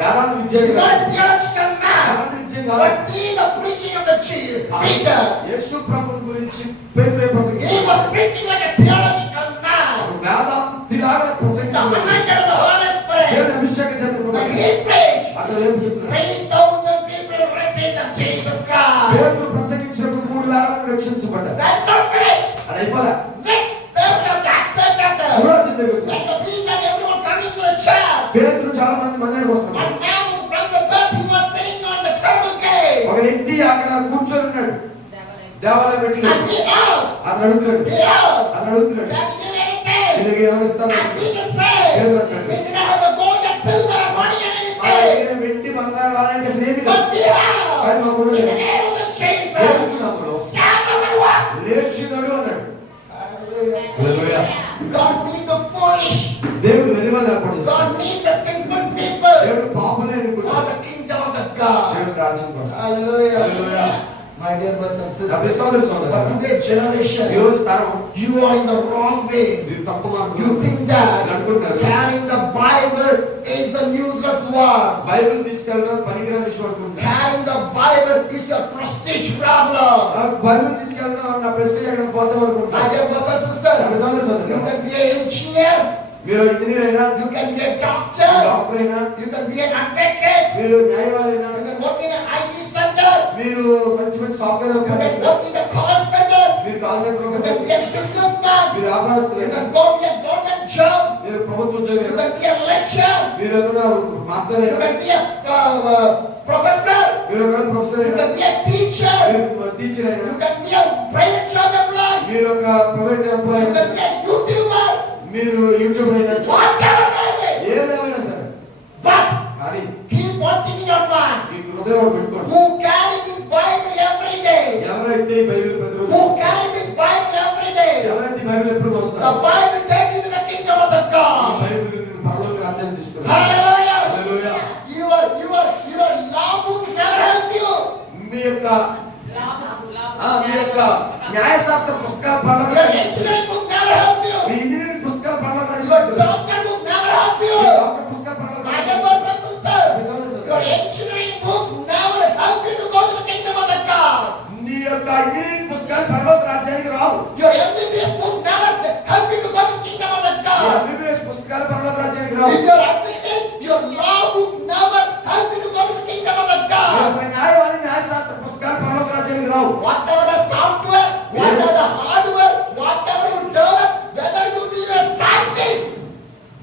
వేదాంత విద్య He's not a theological man. వేదాంత విద్య కాదు. But see the preaching of the chief, Peter. యేసు ప్రభువుని గురించి పేతురు He ప్రసంగించాడు. was preaching like a theological man. వేదాంతిలాగా The ప్రసంగించాడు. anointed of the Holy Spirit. దేవుని అభిషేకం When చేత he preached, అతను ఏం చెప్తున్నాడు? 3,000 people received of Jesus Christ. పేతురు ప్రసంగించినప్పుడు 3,000 మంది రక్షించబడ్డారు. That's not finished. అది అయిపోలే. Next, third chapter. మూడో అధ్యాయం వచ్చి When the people and everyone coming to the church, పేతురు చాలా మంది మందిరానికి వస్తున్నారు. one man was from the birth, he was sitting on the temple gate. ఒక వ్యక్తి అక్కడ కూర్చొని ఉన్నాడు. దేవాలయం మెట్లు. And he asked, అతను అడుగుతున్నాడు. he asked, అతను అడుగుతున్నాడు, can you give anything? వీళ్ళకి ఏమైనా ఇస్తాను? And Peter said, they did not have the gold and silver and money and anything. వెండి బంగారాలు కావాలంటే అసలు ఏమీ లేదు. But we have. కానీ మాకు కూడా In the లేదు. name of Jesus. యేసునామములో Stand up and walk. లేచినడు అన్నాడు. Hallelujah. హల్లెలూయా. God need the foolish. దేవుడు వెలివాళ్ళు ఏర్పాటు చేశాడు. God need the sinful people దేవుడు పాపులే for ఎన్నుకున్నాడు. the kingdom of the God. దేవుడు రాజ్యం కోసం. Hallelujah. హల్లెలూయా. My dear brothers and నా ప్రియ sisters. సోదర సోదరులారా, But today ఈ generation, రోజు తరం you are in the wrong way. మీరు తప్పు మార్గంలో You think that అనుకుంటున్నారు. carrying the Bible is a useless word. Bible తీసుకెళ్ళడం పనికిరాని విషయం అనుకుంటున్నారు. Carrying the Bible is a prestige problem. Bible తీసుకెళ్ళడం నా ప్రెస్టేజ్ ఎక్కడ పోతాం My అనుకుంటున్నారు. dear brothers and నా sisters, ప్రియ సోదర you సోదరులారా, can be an engineer, మీరు ఇంజనీర్ అయినా, you can be a doctor, doctor అయినా, you can be an advocate, మీరు న్యాయవాదైనా, you can work in an IT center, మీరు మంచి మంచి software you can employees, work in the call centers, మీరు call centre you can be a businessman, మీరు you వ్యాపారస్తులు, can go to a government job, మీరు ప్రభుత్వ you ఉద్యోగులు, can be a lecturer, మీరు ఏమైనా మాస్టర్ you అయినా, can be a professor, మీరు ఏమైనా ప్రొఫెసర్ you అయినా, can be a teacher, మీరు టీచర్ అయినా, you can be a private job employee, మీరు ఒక private employee, you can be a YouTuber, మీరు యూట్యూబ్ అయినా, whatever may be. ఏదేమైనా సరే, But కానీ keep one thing in your mind. మీకు హృదయంలో పెట్టుకోండి. Who carry this Bible every day? ఎవరైతే ఈ బైబిల్ ప్రతిరోజు Who carry this Bible every day? ఎవరైతే ఈ బైబిల్ ఎప్పుడు The వస్తారు, Bible take you to the kingdom of the ఈ God. బైబిల్ పరలోక రాజ్యాన్ని తీసుకున్నారు. Hallelujah. హల్లెలూయా. Your law books never help you. మీ యొక్క మీ యొక్క న్యాయశాస్త్ర పుస్తకాల పరలోక Your engineering book never help me you. Engineering పుస్తకాల పరలోక Your తీసుకున్నారు. doctor book never help me you. Doctor పుస్తకాల పరలోక My dear తీసుకున్నారు. brothers and sisters, your engineering books never help you to go to the kingdom of the God. నీ యొక్క ఇంజనీరింగ్ పుస్తకాలు పరలోక రాజ్యానికి రావు. Your MBBS book never help you to go to the kingdom of the నీ God. MBBS పుస్తకాలు పరలోక రాజ్యానికి రావు. If you are African, your law book never help you to go to the kingdom of the నీ God. యొక్క న్యాయవాది న్యాయశాస్త్ర పుస్తకాలు పరలోక రాజ్యానికి రావు. Whatever the software, whatever the hardware, whatever you develop, whether you be a scientist,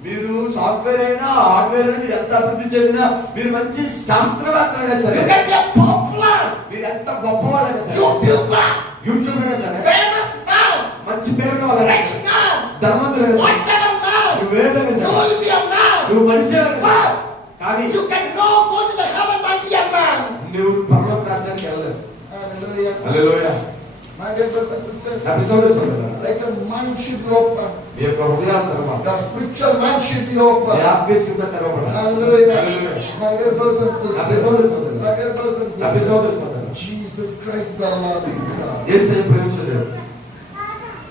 మీరు సాఫ్ట్వేర్ అయినా హార్డ్వేర్ అయినా మీరు ఎంత అభివృద్ధి చెందినా మీరు మంచి శాస్త్రవేత్త అయినా సరే, you can be a popular మీరు ఎంత గొప్పవాళ్ళైనా సరే, YouTuber, యూట్యూబ్ అయినా సరే, famous man, మంచి పేరున్న వాళ్ళైనా rich సరే, man, ధనవంతులైనా సరే, whatever man, నువ్వు ఏదైనా you సరే, will be a man. నువ్వు మనిషి అయినా సరే, But కానీ you cannot go to the heaven by be a man. నువ్వు పరలోక రాజ్యానికి వెళ్ళలేవు. Hallelujah. హల్లెలూయా. My dear brothers and sisters, నా సోదర సోదరులారా, let your mind should be open. మీ యొక్క హృదయాలు తెరవాలి. Your spiritual mind should be open. మీ ఆత్మీయ జీవితం తెరవబడాలి. Hallelujah. హల్లెలూయా. My dear brothers and నా sisters, సోదర సోదరులారా, my dear brothers and నా sisters, సోదర సోదరులారా, Jesus Christ is our loving God. యేసయ్య ప్రేమించే దేవుడు.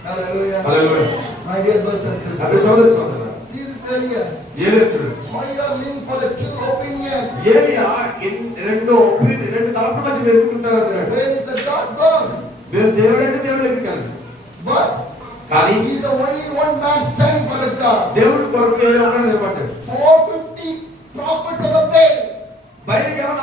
Hallelujah. హల్లెలూయా. My dear brothers and నా sisters, సోదర సోదరులారా, see this area. ఏలేపుడు How you are living for the two opinion. ఏలియా రెండు తలపుల మధ్య వెతుకుంటారు అన్నాడు. Where is the God gone? మీరు దేవుడైతే దేవుడు ఎదుగుతాడు, But కానీ he is the only one man standing for the God. దేవుడు కొరకు వేరే ఒకరు నిలబడ్డాడు. 450 prophets of the Baal. బయటికి ఏమో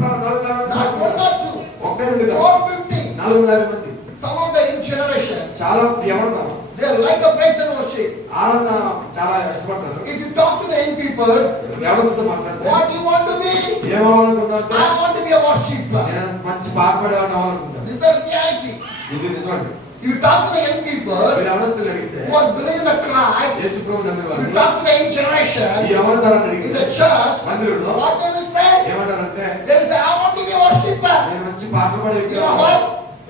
450 Not one or two. ఒకే ఉంది కదా, 450. 450 మంది. Some of the young generation, చాలా ఎవరు they like the praise and worship. ఆరాధన చాలా ఇష్టపడతారు. If you talk to the young people, ఎవరితో మాట్లాడతారు, what do you want to be? ఏమవ్వాలనుకుంటారు, I want to be a worshiper. నేను మంచి పాటపడే అవ్వాలనుకుంటాను. This is reality. ఇది నిజమండి. If you talk to the young people మీరు అవస్థలు అడిగితే who are believing in the Christ, యేసు ప్రభు నమ్మిన if you వారిని, talk to the young ఈ generation యవనతరాన్ని in అడిగితే the church, మందిరంలో what they will say? ఏమంటారంటే, They will say, I want to be a worshiper. నేను మంచి పాటలు పాడే వ్యక్తి You know what?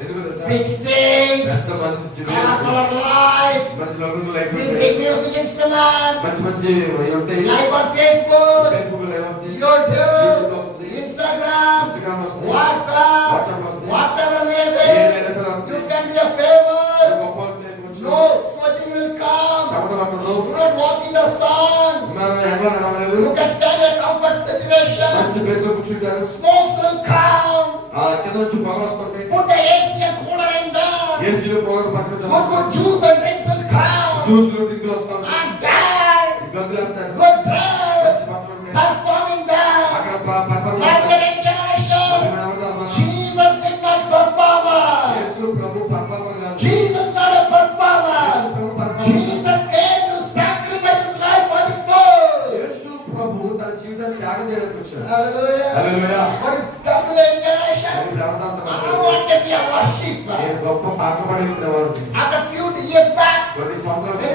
ఎందుకు తెలుసా? Big stage, పెద్ద మంచి color light, మంచి రంగులు లైట్ big music instrument, మంచి మంచి అవి ఉంటాయి. live on Facebook, ఫేస్బుక్ లో వస్తాయి, YouTube, వస్తుంది, Instagram, ఇన్స్టాగ్రామ్ వస్తుంది, WhatsApp, వాట్సాప్ వస్తుంది, whatever may ఏదైనా be, సరే you వస్తుంది. can be a famous. గొప్ప ఉంటే కొంచెం No sweating will come. చెమటలు పట్టదు. Do not walk in the sun. మనం ఎండలో నడవలేదు. You can stand in a comfort situation. మంచి ప్లేస్ లో కూర్చుంటారు. Smokes will come. ఆ కింద నుంచి పొగ వస్తుంటాయి. Put the AC and cooler in there. ఏసీలో పొగలు పట్టుకుని Good juice and drinks will come. జ్యూస్లు డ్రింక్లు వస్తుంటాయి. And dance. గంతులు వేస్తారు. Good dress. మంచి బట్టలు ఉంటాయి. Performing there. అక్కడ పర్ఫార్మెన్స్ My చేస్తారు. dear generation, మనం Jesus did not performer. యేసు ప్రభు పర్ఫార్మర్ కాదు. Jesus not a performer. Jesus came to sacrifice his life for this world. యేసు ప్రభు తన జీవితాన్ని త్యాగం చేయడానికి వచ్చాడు. Hallelujah. హల్లెలూయా. But if come to the generation, ఇప్పుడు ఎవరిదాంతో I మాట్లాడు. want to be a worshiper. నేను గొప్ప పాటలు పాడే వ్యక్తి అవ్వాలి. After few years back, కొన్ని సంవత్సరాలు when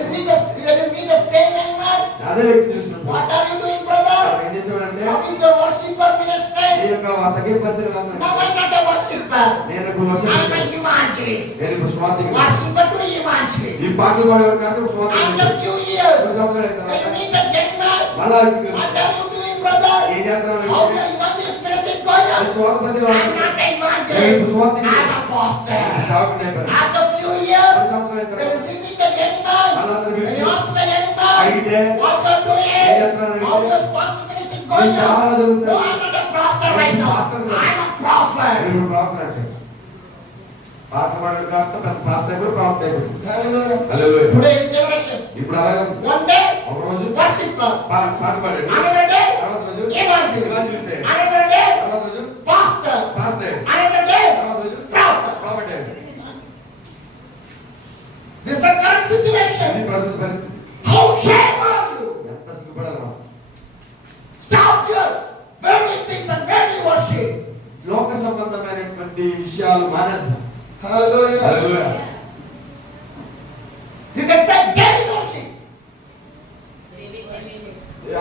you meet the same young man, అదే వ్యక్తి చూసినప్పుడు what are you doing, brother? worshiper? ఏం చేసేవాడంటే What is the worshiper ministry? ఈ యొక్క సంగీత పరిచయం No, I'm not a worshiper. నేను ఇప్పుడు I'm వర్షం an evangelist. నేను ఇప్పుడు స్వార్థికుడు. Worshiper to evangelist. ఈ పాటలు పాడేవాడు కాస్త స్వార్థికుడు. After few years, కొన్ని సంవత్సరాలు అయిన when you తర్వాత meet a young man, మళ్ళా అడుగుతాడు. what are you doing, brother? ఏం చేస్తున్నావు? How your evangelist ministry is going ఈ on? స్వార్థ పరిచయం I'm not an evangelist. I'm a pastor. సేవకుడు అయిపోయాడు. After few years, కొన్ని సంవత్సరాలు అయిన when తర్వాత you meet a young man, when you ask the young man, అయితే what you're doing, how your pastor ministry is going on? No, I'm not a pastor right now. I'm a prophet. ఇప్పుడు ప్రవక్త అంటే పాట పాడే కాస్త పెద్ద పాస్టర్ అయిపోయి ప్రవక్త అయిపోయి. Hallelujah. హల్లెలూయా. Today generation, ఇప్పుడు అలాగే one day, ఒక రోజు worshiper. పాట పాడాడు. Another day, తర్వాత రోజు evangelist. evangelist అయ్యాడు. Another day, తర్వాత రోజు pastor. పాస్టర్ అయ్యాడు. Another day, తర్వాత రోజు prophet. ప్రాఫెట్ అయ్యాడు. This is the current ఇది situation. ప్రస్తుత పరిస్థితి. How shame are you? ఎంత సిగ్గుపడాలి మనం. Stop here. Worldly things and worldly worship. లోక సంబంధమైనటువంటి విషయాలు మానేద్దాం. Hallelujah. హల్లెలూయా. You can say daily worship.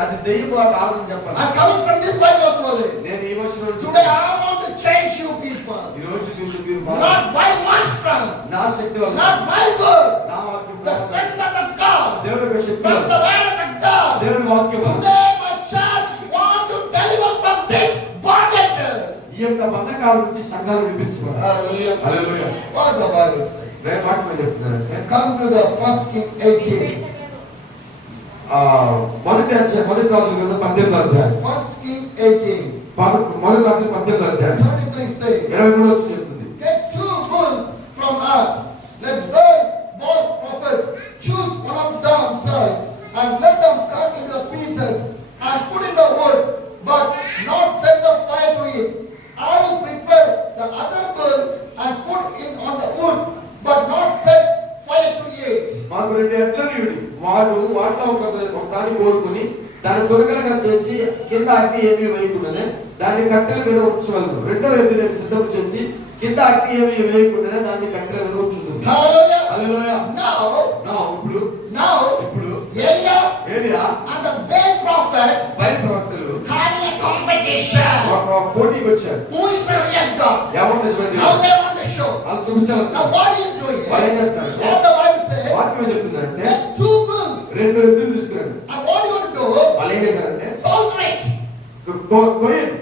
అది దెయ్యపు ఆరాధన చెప్పాలి. I'm coming from this Bible only. నేను ఈ వర్షం నుంచి Today I want to change you people. ఈ రోజు మీరు Not by my strength, నా శక్తి వల్ల not my word. నా వాక్యం The strength of the God. దేవుడి యొక్క శక్తి From వల్ల the word of the God. దేవుడి వాక్యం వల్ల Today my church want to deliver from these bondages. ఈ యొక్క బంధకాల నుంచి సంఘాలు విడిపించబడాలి. Hallelujah. హల్లెలూయా. What the Bible says. నేను వాక్యం చెప్తున్నానంటే Come to the 1 King 18. మొదటి రాజుల గ్రంథం 18వ అధ్యాయం. 1 King 18. మొదటి రాజు 18వ అధ్యాయం 33 says, 23 వచ్చి చెప్తుంది. get 2 bulls from us. Let them, both prophets, choose one of themselves and let them cut into the pieces and put in the wood, but not set the fire to it. I will prepare the other bull and put it on the wood, but not set fire to it. మాకు 2 ఎడ్లను ఇవ్వండి. వాడు వాటిలో ఒక దాన్ని కోరుకుని దాన్ని త్వరగా చేసి కింద అగ్ని ఏమి వేయకుండానే దాన్ని కట్టెల మీద ఉంచవలను. రెండవ ఎద్దు నేను సిద్ధం చేసి కింద అగ్ని ఏమి వేయకుండానే దాన్ని కట్టెల మీద ఉంచుతుంది. Hallelujah. హల్లెలూయా. Now, ఇప్పుడు Eliah ఏలియా and the Baal prophet బయలు ప్రవక్తలు having a competition. ఒక పోటీకి వచ్చారు. Who is the real God? ఎవరు నిజమైన Now దేవుడు? they want to show. వాళ్ళు చూపించాలి. Now what he is doing? వాళ్ళు ఏం చేస్తారు? What the Bible says? వాక్యం ఏం చెప్తుందంటే Get 2 bulls. 2 ఎద్దులు తీసుకురండి. And what you want to do? వాళ్ళు ఏం చేశారంటే Celebrate. కొయ్యండి.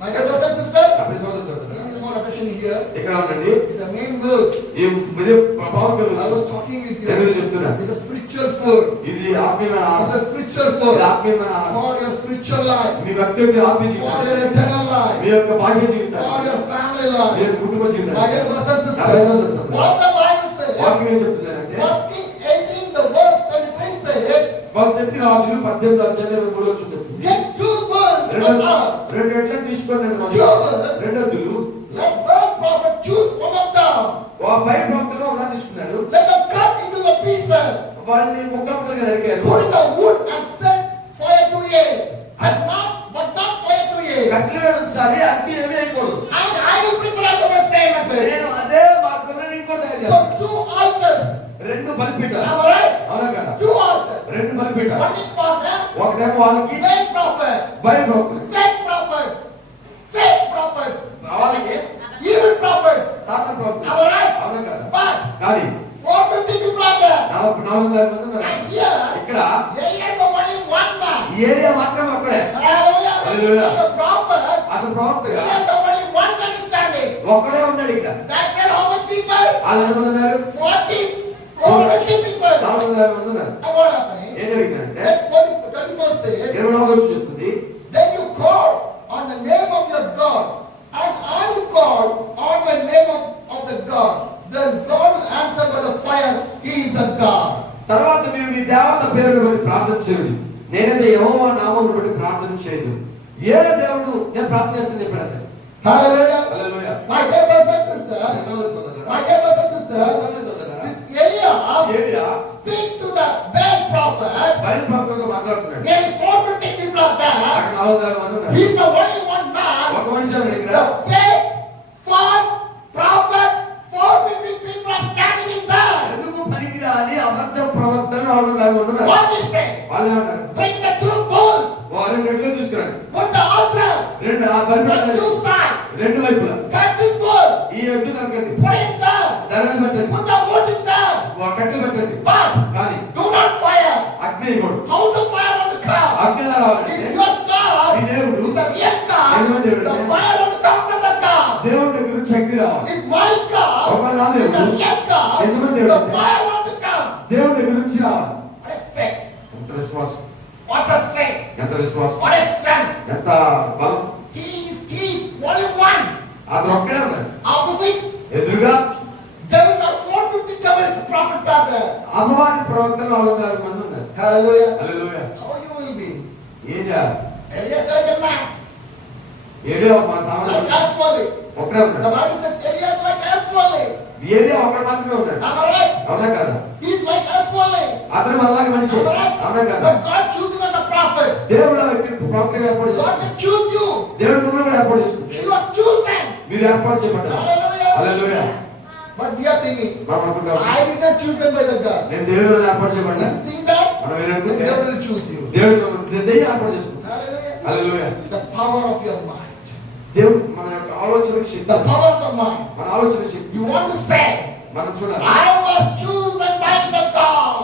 My dear brothers and sisters, అప్పుడు సోదరు సోదరులారా, give me more attention here. ఇక్కడ ఉండండి. It's a main verse. ఈ ఇది power I was talking with you. Telugu చెప్తున్నా. It's a spiritual food. ఇది ఆత్మీయమైన It's ఆహారం. a spiritual ఇది food. ఆత్మీయమైన ఆహారం. For your spiritual life. మీ వ్యక్తిగత ఆత్మీయ For జీవితం, your eternal life. మీ యొక్క బాహ్య For జీవితం, your family మీ life. యొక్క కుటుంబ జీవితం. My dear brothers and నా ప్రియ సోదరు sisters, సోదరులారా, what the Bible says, వాక్యం ఏం చెప్తుందంటే 1 King 18, the verse 23 says, 18 రాజులు 18 అధ్యాయం 23 వచ్చి చెప్తుంది. get 2 bulls from us. 2 ఎడ్లను తీసుకొని నేను రెండు ఎద్దులు Let Baal prophet choose one of them. బయలు ప్రవక్తలు ఒకదాన్ని తీసుకున్నారు. Let them cut into the pieces. వాళ్ళని ముక్కలుగా నరికారు. Put in the wood and set fire to it. And not, but not fire to it. కట్టెల మీద ఉంచాలి, అగ్ని ఏమీ అయిపోదు. And I will prepare for the same method. నేను అదే మార్గంలో ఇంకో తయారు So చేస్తాను. 2 altars. 2 బలిపీఠాలు. Am I right? అవునా కదా? 2 altars. 2 బలిపీఠాలు. One is for them. ఒకటేమో వాళ్ళకి Main prophet. బయలు ప్రవక్తలు, Fake prophets. Fake prophets. వాళ్ళకి Evil prophets. సాతాను ప్రవక్తలు. Am I right? అవునా కదా? But కానీ 450 people are there. 400 మంది ఉన్నారు. And here, ఇక్కడ there is only one man. ఈ ఏరియా మాత్రం అక్కడే. Hallelujah. Hallelujah. As a prophet, అతను ప్రవక్తగా there is only one man standing. ఒక్కడే ఉన్నాడు ఇక్కడ. That said, how much people? వాళ్ళు ఎంతమంది ఉన్నారు? 450 people. 400 మంది ఉన్నారు. And what happening? ఏం జరిగిందంటే Verse 24 says, 21 వచ్చి చెప్తుంది. then you call on the name of your God, and I will call on the name of the God. Then God will answer by the fire. He is a God. తర్వాత మీరు మీ దేవత పేరును బట్టి ప్రార్థన చేయండి. నేనైతే యెహోవా నామమును బట్టి ప్రార్థన చేయదు. ఏ దేవుడు నేను ప్రార్థన చేస్తాను చెప్పాడు. Hallelujah. హల్లెలూయా. My dear brothers and sisters, సోదర సోదరులారా, my dear brothers and sisters, సోదర సోదరులారా, this Eliah ఏలియా speak to the Baal prophet. బయలు ప్రవక్తతో మాట్లాడుతున్నాడు. Nearly 450 people are there. అక్కడ 400 మంది ఉన్నారు. He is the only one man. ఒక మనిషి ఉన్నాడు ఇక్కడ. The fake, false prophet, 450 people are standing in there. ఎందుకు పనికిరాని అబద్ధ ప్రవక్తలు 400 మంది ఉన్నారు. What is it? వాళ్ళు ఏమన్నారు? Bring the 2 bulls. వారు నరకండి. two sides. రెండు వైపులా Cut this bull. ఈ ఎద్దు నరకండి. Put him down. దాని మీద పెట్టండి. Put the wood in there. కట్టెలు పెట్టండి. But కానీ do not fire. అగ్ని ఇవ్వడు. How to fire on the cow? అగ్ని ఎలా రావాలంటే If your God ఈ దేవుడు is a real God, నిజమైన దేవుడు. the fire will come from the cow. దేవుడి దగ్గర నుంచి అగ్ని రావాలి. If my God ఒకవేళ నా is a దేవుడు real God, నిజమైన the దేవుడు. fire will come. దేవుడి దగ్గర నుంచి రావాలి. What a faith. ఎంత విశ్వాసం, What a faith. ఎంత విశ్వాసం, What a strength. ఎంత బలం. He's only one. అతను ఒక్కడే ఉన్నాడు. Opposite, ఎదురుగా devils are 450 devils, prophets are there. అపవాది ప్రవక్తలు 450 మంది ఉన్నారు. Hallelujah. హల్లెలూయా. How you will be? ఏం చేయాలి? Elias like a man, ఏలియా మన like సామాన్యుడు us only. ఒక్కడే The ఉన్నాడు. Bible says Elias like us only. ఏలియా ఒక్కడే మాత్రమే ఉన్నాడు. Am I right? అవునా కదా? He's like us only. అతను మనలాగా మనిషి. Am I right? అవునా కదా? But God choose him as a prophet. దేవుడు ఆ వ్యక్తిని ప్రవక్తగా ఏర్పాటు God చేసుకున్నాడు. can choose you. దేవుడు మిమ్మల్ని ఏర్పాటు చేసుకున్నాడు. He was chosen. మీరు ఏర్పాటు చేయబడ్డారు. Hallelujah. హల్లెలూయా. But we are thinking, మనం అనుకుంటాం, I did not choose him by the God. నేను దేవుడు ఏర్పాటు If చేయబడ్డా. you think that, మనం then ఏమనుకుంటే God will choose you. దేవుడు దెయ్యం ఏర్పాటు చేసుకున్నాడు. Hallelujah. హల్లెలూయా. The power of your mind. దేవుడు మన యొక్క ఆలోచన శక్తి, The power of the mind. మన ఆలోచన శక్తి You want to say, మనం చూడాలి. I was chosen by the God.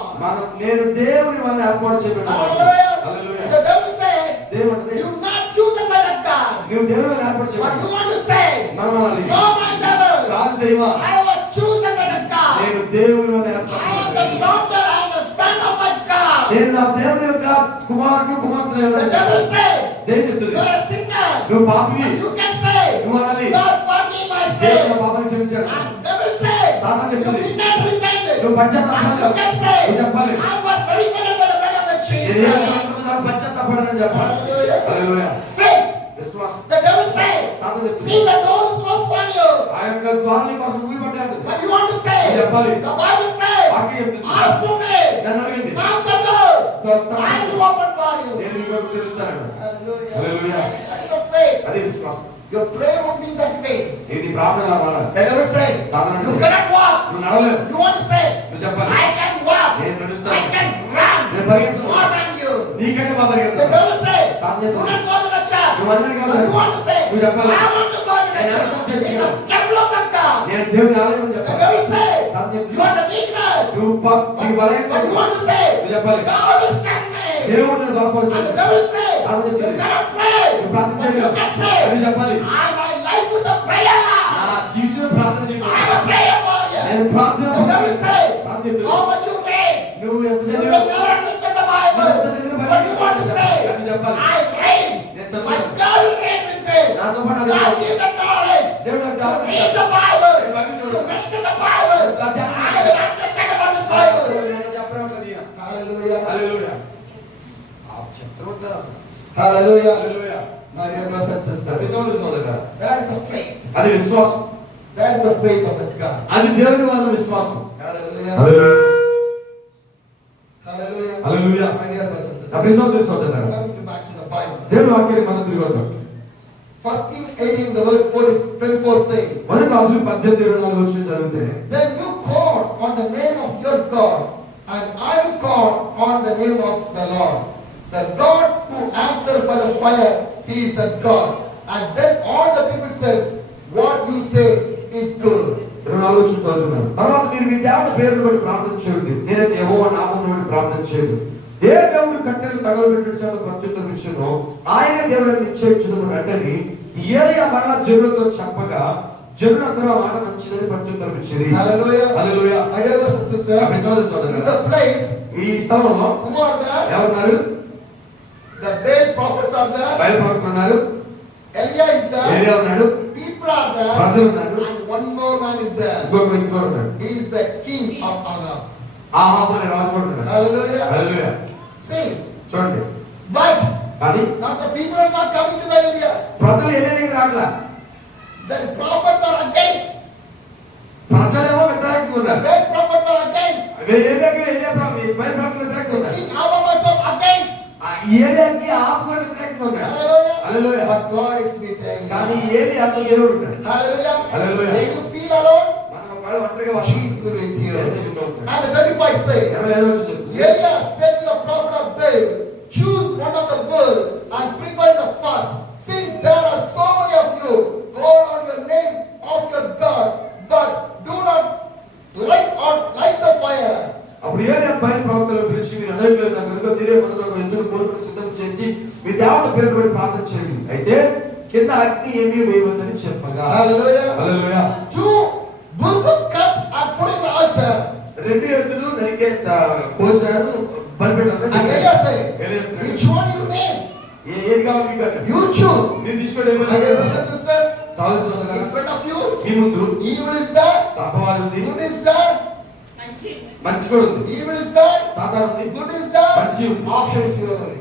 నేను దేవుని వల్ల ఏర్పాటు చేయబడ్డాను. Hallelujah. హల్లెలూయా. The devil say, దేవుడు you not chosen by the God. నువ్వు దేవుని వల్ల ఏర్పాటు But చేయబడ్డావు. you want to say, మనం అనాలి, no, my devil. కాదు దైవా, I was chosen by the God. నేను దేవుని వల్ల ఏర్పాటు I am the చేయబడ్డాను. daughter, I am the son of my God. నేను నా దేవుని యొక్క కుమారుడు కుమార్తె. The devil say, దేవుడు చెప్తుంది, you are a sinner. నువ్వు పాపివి. You can say, నువ్వు అనాలి, God forgive my దేవుడు నా sin. పాపాన్ని క్షమించాడు. And devil say, సాతాను you చెప్తుంది, did not repent. నువ్వు And పశ్చాత్తాపడలేదు. you can say, నువ్వు చెప్పాలి, I was repented by the blood of the నేను Jesus. యేసు రక్తము ద్వారా పశ్చాత్తాపడానని చెప్పాలి. Hallelujah. హల్లెలూయా. Faith. విశ్వాసం. The devil say, సాతాను చెప్తుంది, see the door is closed for you. ఆ యొక్క ద్వారాల కోసం మూయబడ్డాడు. But you want to say, నువ్వు చెప్పాలి, the Bible says, వాక్యం చెప్తుంది, ask to me, నన్ను అడగండి, knock the door, తప్పకుండా I will open for you. నేను మీకు తెరుస్తాను. Hallelujah. హల్లెలూయా. That is a faith. అదే విశ్వాసం. Your prayer won't be that way. ఏంటి ప్రార్థన అవ్వాలి. The devil say, you cannot walk. నువ్వు నడవలేవు. You want to say, నువ్వు చెప్పాలి, I can walk. నేను నడుస్తాను. I can run. నేను పరిగెత్తుతాను. More than you. నీకంటే బాగా The పరిగెత్తుతాను. devil say, సాతాను do చెప్తుంది, not go to the church. నువ్వు అందరికీ But కావాలి. you want to say, నువ్వు చెప్పాలి, I want to go to the నేను church. అందరికీ చర్చికి It's a temple of the God. నేను దేవుని ఆలయం అని The చెప్పాలి. devil say, సాతాను చెప్తుంది, you are the weakness. నువ్వు నీకు బలహీనత But you ఉంది. want to say, నువ్వు చెప్పాలి, God will send me. దేవుడు నిన్ను And the బలపరుస్తాడు. devil say, సాతాను you చెప్తుంది, cannot pray. నువ్వు ప్రార్థన But you చేయలేవు. can say, నువ్వు చెప్పాలి, my life is a prayer నా life. జీవితం ప్రార్థన చేయలేదు. I am a prayer warrior. నేను ప్రార్థన The devil say, ప్రార్థన చెప్తుంది, how much you read. నువ్వు ఎంత You will చదివావు? never understand the Bible. But you want to say, I read. My God will read with me. నాతో పాటు అది God give the knowledge. దేవుడు నాకు To కావాలి. read the Bible. To meditate the Bible. I will understand about the Bible. నేను చెప్పడం లేదు ఈయన. Hallelujah. హల్లెలూయా. ఆ చెప్తావు కదా. Hallelujah. హల్లెలూయా. My dear brothers and sisters. విశ్వాసం సోదరుడా. That is a faith. అది విశ్వాసం. That is the faith of the God. అది దేవుని వల్ల విశ్వాసం. Hallelujah. హల్లెలూయా. Hallelujah. హల్లెలూయా. My dear brothers and sisters. నా విశ్వాసం సోదరుడా. Coming to back to the Bible. దేవుని వాక్యాన్ని మనం తిరిగి వద్దాం. 1 Kings 18, the verse 24 says, మొదటి రాజులు 18:24 వచ్చి చదివితే, then you call on the name of your God, and I will call on the name of the Lord. The God who answered by the fire, he is the God. And then all the people said, what you say is good. 24 వచ్చి చదువుతున్నాను. తర్వాత మీరు మీ దేవుని పేరును బట్టి ప్రార్థన చేయండి. నేనైతే యెహోవా నామమును బట్టి ప్రార్థన చేయండి. ఏ దేవుడు కట్టెలు తగలబెట్టించాడో ప్రత్యుత్తరం ఇచ్చానో ఆయనే దేవుడిని నిశ్చయించుదును రండని ఏలియా మరలా జనులతో చెప్పగా జనులందరూ ఆ మాట మంచిదని ప్రత్యుత్తరం ఇచ్చింది. Hallelujah. హల్లెలూయా. My dear brothers and sisters, నా విశ్వాసం in సోదరుడా, the place, ఈ స్థలంలో who are there? ఎవరున్నారు? The Baal prophets are there. బయలు ప్రవక్తలు ఉన్నారు, Elijah is there. ఏలియా ఉన్నాడు, People are there. ప్రజలు ఉన్నారు, And one more man is there. ఇంకొకరు ఉన్నాడు. He is the king of Aram. ఆహాబు అనే రాజు కూడా ఉన్నాడు. Hallelujah. హల్లెలూయా. See, చూడండి, but కానీ now the people are not coming to the area. ప్రజలు ఏలియా దగ్గర రాట్లా. The prophets are against. ప్రజలేమో వ్యతిరేకంగా The ఉన్నారు. Baal prophets are against. బయలు ప్రవక్తలు వ్యతిరేకంగా The ఉన్నారు. king Aram also against. ఆ ఏలియాకి ఆహాబు కూడా వ్యతిరేకంగా ఉన్నాడు. Hallelujah. హల్లెలూయా. But God is with కానీ him. ఏలియాతో దేవుడు ఉన్నాడు. Hallelujah. Hallelujah. When you feel alone, మనం ఒకవేళ ఒంటరిగా ఉన్నాం, Jesus is with you. యేసు మీతో ఉన్నాడు. And the 25 says, 25 వచ్చి చెప్తుంది, Elijah said to the prophet of Baal, choose one of the bull and prepare the fast, since there are so many కొరకు సిద్ధం చేసి మీ దేవుని పేరు పెట్టి ప్రార్థన చేయండి. అయితే కింద అగ్ని ఏమీ వేయవద్దని చెప్పగా Hallelujah. హల్లెలూయా. 2 bulls of cut are put in the altar. 2 ఎద్దులు నరికే కోసారు బలిపెట్టారు. And Elias said, ఎలియా అన్నాడు, which one you name? ఏది కావాలి మీకు అన్నాడు. You choose. మీరు తీసుకోండి My ఏమన్నా dear brothers and sisters, సాధు in సోదరులారా, front of you, మీ ముందు evil is there, అపవాది ఉంది, good is there, మంచి మంచి కూడా ఉంది, evil is there, సాతాను ఉంది, good is there, మంచి ఉంది. option is your only.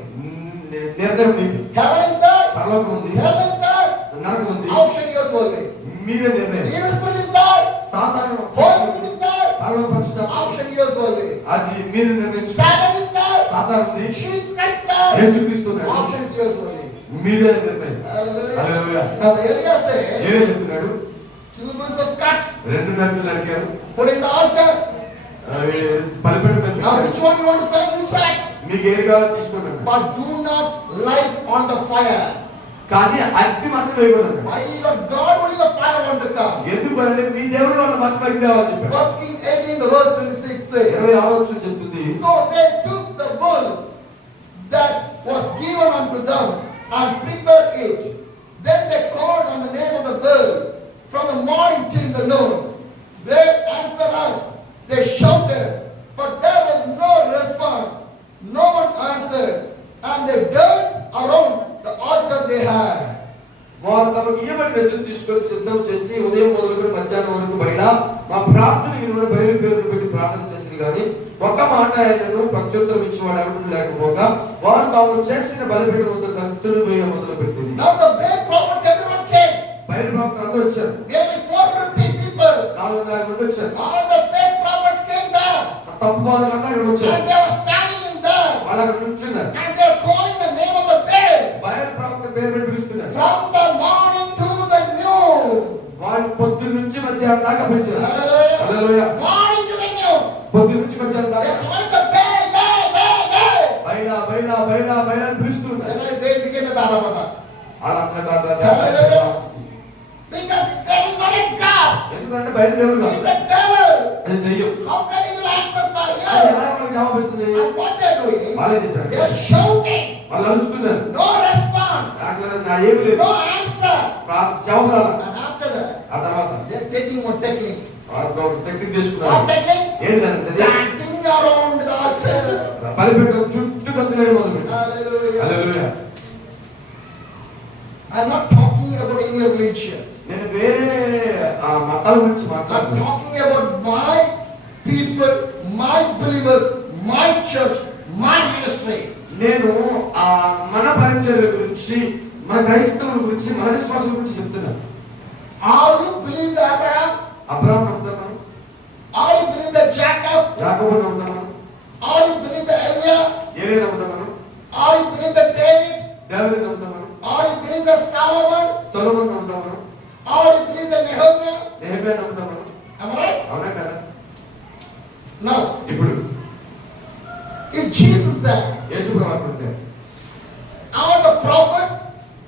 నిర్ణయం నీది. Heaven is there, పరలోకం ఉంది, hell is there, నరకం ఉంది, option is yours only. మీరే నిర్ణయం. Evil spirit is there, సాతాను Holy spirit is there, పరలోక పరిశుద్ధ option is yours only. అది మీరు నిర్ణయం. Satan is there, సాతాను ఉంది, Jesus Christ is there, యేసుక్రీస్తు ఉన్నాడు, option is yours only. మీరే నిర్ణయం. Hallelujah. హల్లెలూయా. Now the Elias said, ఏదో చెప్తున్నాడు, 2 bulls of cut, 2 నరుకులు నరికారు, put in the altar. బలిపెట్ట Now which one you want to send inside? మీకు ఏది కావాలో తీసుకోండి. But do not light on the fire. కానీ అగ్ని మాత్రం వేయకూడదు. By your God only the fire want to come. ఎందుకు అంటే మీ దేవుడు వాళ్ళ మాత్రం అగ్ని కావాలని చెప్పాడు. 1 Kings 18 the verse 26 says, 26 వచనం చెప్తుంది, so they took the bull that was given unto them and prepared it. Then they called on the name of the bull from the morning till the noon. They answered us. They shouted, but there was no response. No one answered, and they danced around the altar they had. వారు తమకు ఇయ్యబడిన ఎద్దులు తీసుకొని సిద్ధం చేసి ఉదయం మొదలుకొని మధ్యాహ్నం వరకు బయట మా ప్రార్థన విలువను బయలు పేరును పెట్టి ప్రార్థన చేసింది కానీ ఒక్క మాట ఆయనను ప్రత్యుత్తరం ఇచ్చేవాడు ఎవరు లేకపోగా వారు తాము చేసిన బలిపీఠం వద్ద కత్తులు వేయ మొదలు పెట్టింది. Now the Baal prophets, everyone came. బయలు ప్రవక్తలు అందరూ వచ్చారు, Nearly 450 people. 400 మంది వచ్చారు. All the fake prophets came there. తప్పు బోధకులు అందరూ ఇక్కడ వచ్చారు. And they were standing in there. వాళ్ళు అక్కడ నుంచున్నారు. And they are calling the name of the Baal. బయలు ప్రవక్త పేరు పెట్టి పిలుస్తున్నారు. From the morning to the noon. వాళ్ళు పొద్దున్న నుంచి మధ్యాహ్నం దాకా పిలిచారు. Hallelujah. హల్లెలూయా. Morning to the noon. పొద్దున్న నుంచి మధ్యాహ్నం They దాకా calling the Baal, Baal, Baal, Baal. బయలా బయలా బయలా బయలా అని పిలుస్తున్నారు. Then they became a Baba. అలా Hallelujah. Because there is not a God. ఎందుకంటే బయలుదేరుడు కాదు, It's a devil. అది దెయ్యం. How can you answer అది fire? ఎలా మనకు జవాబిస్తుంది? And what they are doing? వాళ్ళే చేశారు. They are shouting. వాళ్ళు అరుస్తున్నారు. No response. అట్లా నా ఏమి లేదు, No answer. జవాబు రాలా. And after that, ఆ తర్వాత they are taking more technique. Technique What తీసుకున్నారు. technique? ఏంటంటే Dancing around the altar. బలిపీఠం చుట్టూ కత్తులేయడం మొదలుపెట్టారు. Hallelujah. హల్లెలూయా. I'm not talking about any religion. నేను వేరే మతాల గురించి I'm మాట్లాడుతున్నాను. talking about my people, my believers, my church, my ministries. నేను మన పరిచర్య గురించి, మన క్రైస్తవుల గురించి, మన విశ్వాసం గురించి చెప్తున్నాను. Are you believe the Abraham? అబ్రాహాం నమ్ముతాను, Are you believe the Jacob? యాకోబు నమ్ముతాను, Are you believe the Elia? Eli నమ్ముతాను, Are you believe the David? దావీదు నమ్ముతాను, Are you believe the Solomon? సొలొమోను నమ్ముతాను, Are you believe the Nehemiah? Nehemiah నమ్ముతాను. Am I right? అవునా కదా? Now, ఇప్పుడు if Jesus said, యేసు ప్రభువు అంటే are the prophets,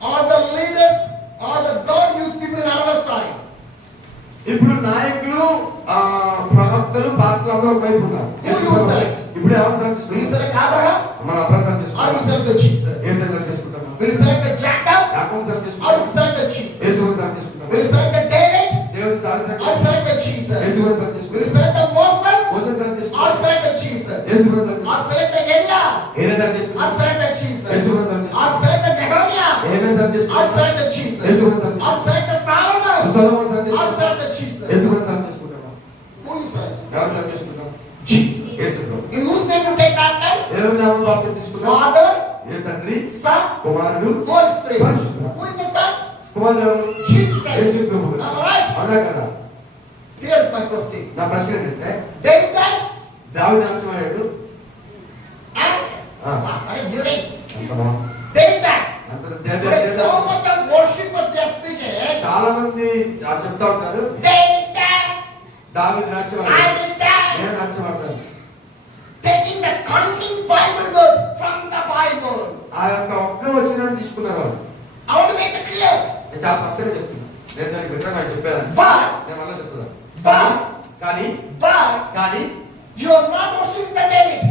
are the leaders, are the God used people in another side? ఇప్పుడు నాయకులు, ప్రవక్తలు, పాస్టర్లు అందరూ ఒకవైపు ఉన్నారు. యేసు ప్రభువు select? ఇప్పుడు ఎవరు సెలెక్ట్ Will you చేసుకుంటారు? select Abraham? మన అబ్రాహాం సెలెక్ట్ Or you చేసుకుంటాం, select the Jesus? ఏ సెలెక్ట్ చేసుకుంటాం, Will you select the Jacob? యాకోబు సెలెక్ట్ Or చేసుకుంటాం, you select the Jesus? యేసు సెలెక్ట్ చేసుకుంటాం, Will you select the David? దేవుని దావీదు సెలెక్ట్ Or you చేసుకుంటాం, select the Jesus? Yesu select Will you చేసుకుంటాం, select the Moses? మోసే select Or చేసుకుంటాం, select the Jesus? Yesu select Or చేసుకుంటాం, select the Elia? Eli select Or చేసుకుంటాం, select the Jesus? Yesu select Or చేసుకుంటాం, select the Nehemiah? Nehemiah select Or చేసుకుంటాం, select the Jesus? Yesu select Or select the Solomon? Solomon select Or చేసుకుంటాం, select the Jesus? యేసు సెలెక్ట్ చేసుకుంటాం, Who you select? ఎవరు సెలెక్ట్ చేసుకుంటాం, Jesus. యేసు ప్రభువు. In whose name you take baptized? దేవుని నామములో బాప్తిసం తీసుకుంటాం. Father, ఏ తండ్రి, Son, కుమారుడు, Holy Spirit. పరిశుద్ధ. Who is the Son? కుమారుడు Jesus Christ. యేసు ప్రభువు. Am I right? అవునా కదా? Here's my question. నా ప్రశ్న ఏంటంటే, David danced? దావీదు అంచమయ్యాడు. What are you doing? అంత బాగుంది. David danced. There's so అంత much of worshipers they are speaking. చాలా మంది చెప్తా ఉంటారు, David danced. దావీదు I నచ్చవాడు, will dance. నేను నచ్చబడతాను. Taking the cunning Bible verse from the Bible. ఆ యొక్క ఒక్క వచనాన్ని తీసుకున్నారు వాళ్ళు. I want to make it clear. నేను చాలా స్పష్టంగా చెప్తున్నా, నేను దానికి విధంగా చెప్పాను, But, నేను మళ్ళీ చెప్తున్నాను. but, కానీ but, కానీ you are not worshiping the David.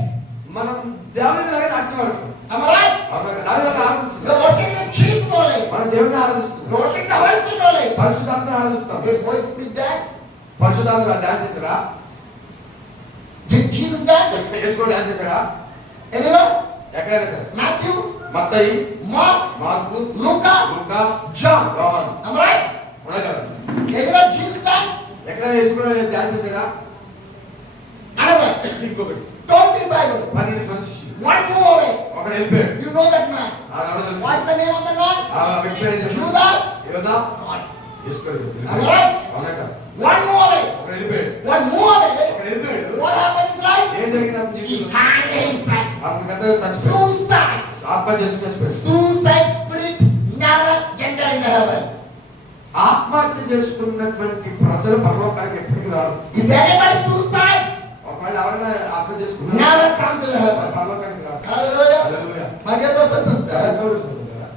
మనం దావీదులాగా నడిచేవాళ్ళం. Am I right? దావీదులాగా You ఆరాధిస్తున్నాం. are worshiping Jesus only. మనం దేవుడిని You ఆరాధిస్తున్నాం. are worshiping the Holy Spirit only. పరిశుద్ధాత్మని ఆరాధిస్తాం. Did Holy Spirit dance? పరిశుద్ధాత్మ డాన్స్ చేశాడా? Did Jesus dance? యేసు కూడా డాన్స్ చేశాడా? Anyone? ఎక్కడైనా సరే. Matthew, మత్తయి, Mark, మార్కు, Luca, లూకా, John. యోహాను. Am I right? ఉండగలరు. Anyone Jesus dance? ఎక్కడైనా యేసు కూడా డాన్స్ చేశాడా? Another. ఇంకొకటి 12 disciples. 12 మంది శిష్యులు. One more away. ఒకడు వెళ్ళిపోయాడు. You know that man. ఆ ఎవరో తెలుసు. What's the name of the man? ఆ వ్యక్తి పేరు ఏంటి? Judas. యోనా. God. యేసు కూడా Am I right? అవునా కదా? One more away. ఒకడు వెళ్ళిపోయాడు. One more away. ఒకడు వెళ్ళిపోయాడు. What happened in his life? ఏం జరిగింది అతని He జీవితంలో? hanged himself. అతని గత చచ్చిపోయాడు. Suicide. ఆత్మహత్య చేసుకుని చచ్చిపోయాడు. Suicide spirit never enter into heaven. ఆత్మహత్య చేసుకున్నటువంటి ప్రజలు పరలోకానికి ఎప్పటికీ రారు. Is anybody suicide? ఒకవేళ ఎవరైనా ఆత్మహత్య చేసుకున్నా Never come to the heaven. పరలోకానికి రారు. Hallelujah. హల్లెలూయా. My dear brothers and sisters, సోదరు సోదరులారా.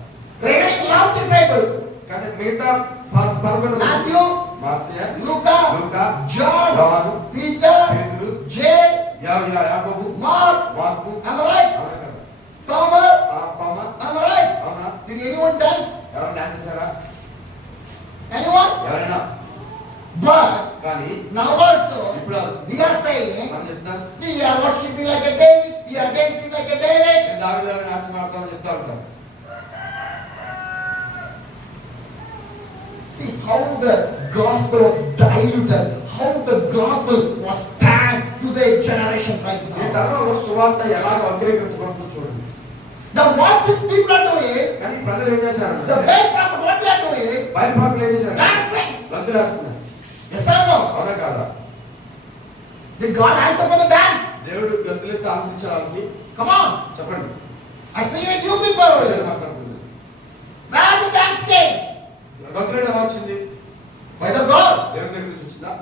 remaining 11 disciples. కానీ మిగతా 11 Matthew, మార్తయ్య, Luca, లూకా, John, యోహాను, Peter, పేతురు, James, యాకోబు, Mark. Mark, Am I right? అవునా కదా? Thomas. తోమా, Am I right? అవునా? Did anyone dance? ఎవరైనా డాన్స్ చేశారా? Anyone? ఎవరైనా? But కానీ now also ఇప్పుడు we are saying మనం చెప్తాం we are worshiping like a David, we are dancing like a David. నేను దావీదులాగా నాట్యం ఆడతామని చెప్తా ఉంటాం. See how the gospel was diluted, how the gospel was tagged to the generation right ఈ now. తరంలో సువార్త ఎలాగ వక్రీకరించబడుతుందో చూడండి. Now what these people are doing, కానీ ప్రజలు ఏం చేశారు? the bad prophet, what they are doing, బయట పాపలు ఏం చేశారు? dancing. లంచు రాస్తున్నారు. Yes or no? అవునా కాదా? Did God answer for the dance? దేవుడు గంతులేస్తే ఆశించడానికి Come on. చెప్పండి. I speak with you people. ప్రజలు మాట్లాడుతున్నారు. Where the dance came? గంతులు ఎలా వచ్చింది? By the God. దేవుడి దగ్గర నుంచి వచ్చిందా?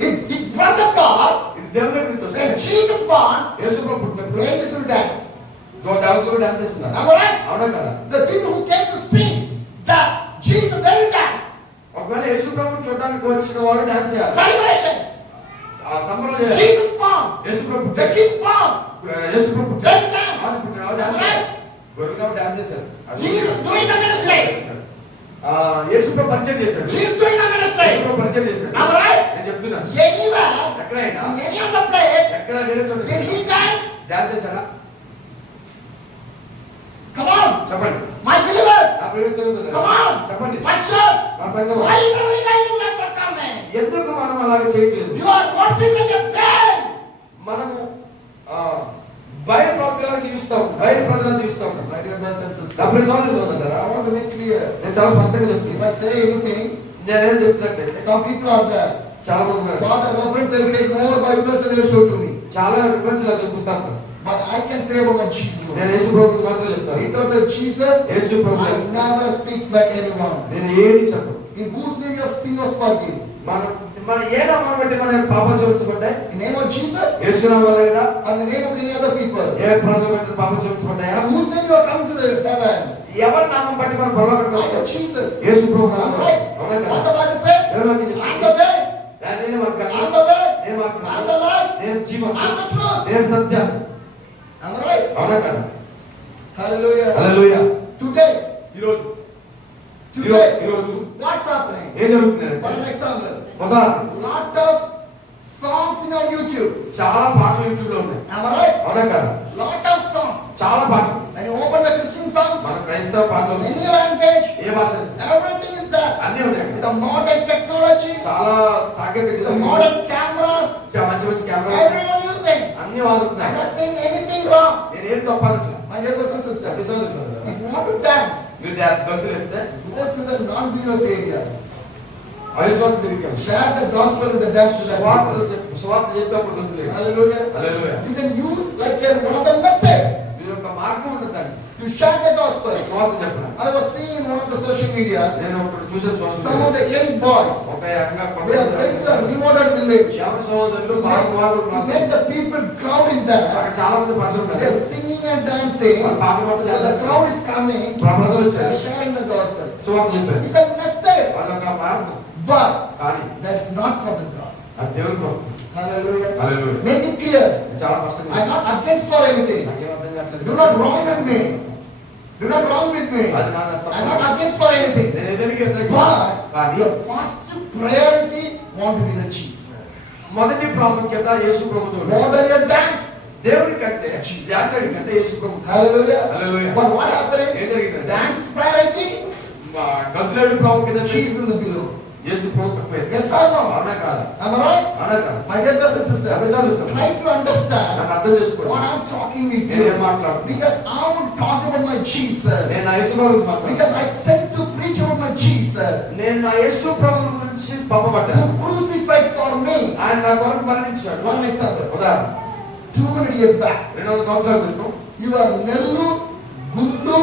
It's from the God. ఇది దేవుడి దగ్గర నుంచి When వస్తుంది. Jesus born, యేసు ప్రభు పుట్టినప్పుడు angels will dance. దేవతలు డాన్స్ చేస్తున్నారు. Am I right? అవునా కదా? The people who came to see that Jesus, they will dance. ఒకవేళ యేసు ప్రభు చూడడానికి వచ్చిన వాడు డాన్స్ చేయాలి. Celebration. ఆ సంబరం చేయాలి. Jesus born. యేసు ప్రభు The పుట్టాడు. King born. యేసు ప్రభు పుట్టాడు. They dance. ఆయన పుట్టాడు. వాళ్ళు డాన్స్ చేయాలి. గొర్రెలు డాన్స్ చేశారు. Jesus doing the ministry. యేసు ప్రభు పరిచయం చేశాడు. Jesus doing the యేసు ministry. ప్రభు పరిచయం చేశాడు. Am I right? నేను చెప్తున్నా. Anywhere, ఎక్కడైనా in any other place, ఎక్కడ వేరే చోట did he dance? డాన్స్ చేశారా? Come on. చెప్పండి. My believers. నా ప్రియ సహోదరులారా, Come on. చెప్పండి. My church. మా సంఘం Why the revival has not come in? ఎందుకు మనం అలాగ చేయట్లేదు? You are worshiping like a bell. మనము బయట ప్రవక్తలా జీవిస్తాం, బయట ప్రజలా జీవిస్తాం. My dear brothers and నా sisters, ప్రియ సహోదరులారా, I want to make clear. నేను చాలా స్పష్టంగా If చెప్తున్నాను. I say anything, నేనేం చెప్తున్నట్లయితే some people are there. చాలా మంది ఉన్నారు. For the reference, they will take more Bibles and they will show to me. చాలా రిఫరెన్స్ ఇలా చూపిస్తాను. But I can say about my Jesus. నేను యేసు ప్రభువుకి మాత్రం చెప్తాను. Without the Jesus, Yesu Prabhu I never speak by anyone. నేను ఏది చెప్పను. In whose name your sin was forgiven? మన ఏ నామం బట్టి మన పాపం క్షమించబడ్డాయి? In the name of Jesus యేసు నామములో or in the name of any other people? ఏ ప్రజలు బట్టి పాపం క్షమించబడ్డాయా? And whose name you are coming to the heaven? ఎవరి నామం బట్టి మన పరలోకానికి Like వస్తాం? Jesus. యేసు ప్రభు Am I నామములో. right? అవునా What కదా? the Bible says? ఎవరు వాక్యం I'm చెప్తుంది? the way, నేను మార్గాన్ని, I'm the way, నేను I'm మార్గాన్ని, the life, నేను జీవం, I'm the truth. నేను సత్యం. Am I right? అవునా కదా? Hallelujah. హల్లెలూయా. Today, ఈ రోజు what's happening? ఏం జరుగుతుంది? For an example, ఉదాహరణ, lot of songs in our YouTube. చాలా పాటలు యూట్యూబ్ లో ఉన్నాయి. Am I right? అవునా కదా? Lot of songs. చాలా పాటలు. When you open the Christian songs, మన క్రైస్తవ పాటలు any language, ఏ భాష? everything is there. అన్నీ ఉన్నాయి. With the modern technology, చాలా with సాంకేతికత, the modern cameras, మంచి మంచి కెమెరా everyone using. అన్ని I'm వాడుతున్నారు. not saying anything wrong. నేను ఏం తప్ప అనట్లేదు. My dear brothers and sisters, episode if you want to dance, మీరు గంతులు వేస్తే go to the non-believers area. అవిశ్వాసం తిరిగాం. Share the gospel with the dance to that స్వార్థలు people. స్వార్థ చెప్పేప్పుడు గంతులు వేయాలి. Hallelujah. హల్లెలూయా. You can use like one of the method మీరు ఒక మార్గం ఉంటుందండి to share the gospel. స్వార్థ చెప్పడం. I was seeing in one of the social media, నేను ఒకటి చూసాను some social of the young boys, ఒక ఏకంగా they are going to a remote village ఎవరి సహోదరులు to పాపవారు make the people crowd is there. అక్కడ చాలా మంది ప్రజలు They ఉన్నారు. are singing and dancing. వాళ్ళు పాటలు పాడుతూ So the చేస్తారు. crowd is coming. ప్రజలు They వచ్చారు. are sharing the gospel. స్వార్థ చెప్పారు. It's a method, వాళ్ళ ఒక మార్గం but కానీ that's not for the God. అది దేవుని కోపం. Hallelujah. Hallelujah. Make it clear. చాలా కష్టంగా I'm not against for anything. నాకేం అర్థం కావట్లేదు. Do not wrong with me. Do not wrong with me. అది నా తప్పు. I'm not against for anything. నేను ఏదైనా వ్యతిరేకం. But కానీ your first priority want to be the Jesus. మొదటి ప్రాముఖ్యత యేసు ప్రభువుతో. More than your dance. దేవుని కంటే జాన్సన్ కంటే యేసు ప్రభు. Hallelujah. Hallelujah. But what happening? ఏం జరిగింది? Dance is priority. గంతులేడు ప్రాముఖ్యత Jesus in the below. యేసు ప్రభు తక్కువే. Yes or no? అవునా కాదా? Am I right? అవునా కాదా? My dear brothers and sisters, అభిషేకం try to understand నాకు అర్థం చేసుకోండి. what I'm talking with నేను ఏం you. మాట్లాడుతున్నా? Because I would talk about my Jesus. నేను నా యేసు ప్రభు గురించి మాట్లాడుతున్నా. Because I sent to preach about my Jesus. నేను నా యేసు ప్రభు గురించి పంపబడ్డాను. Who crucified for me. ఆయన నా కొరకు మరణించాడు. One example. ఉదాహరణ 200 years back. 200 సంవత్సరాల క్రితం You are Nellore, Gundu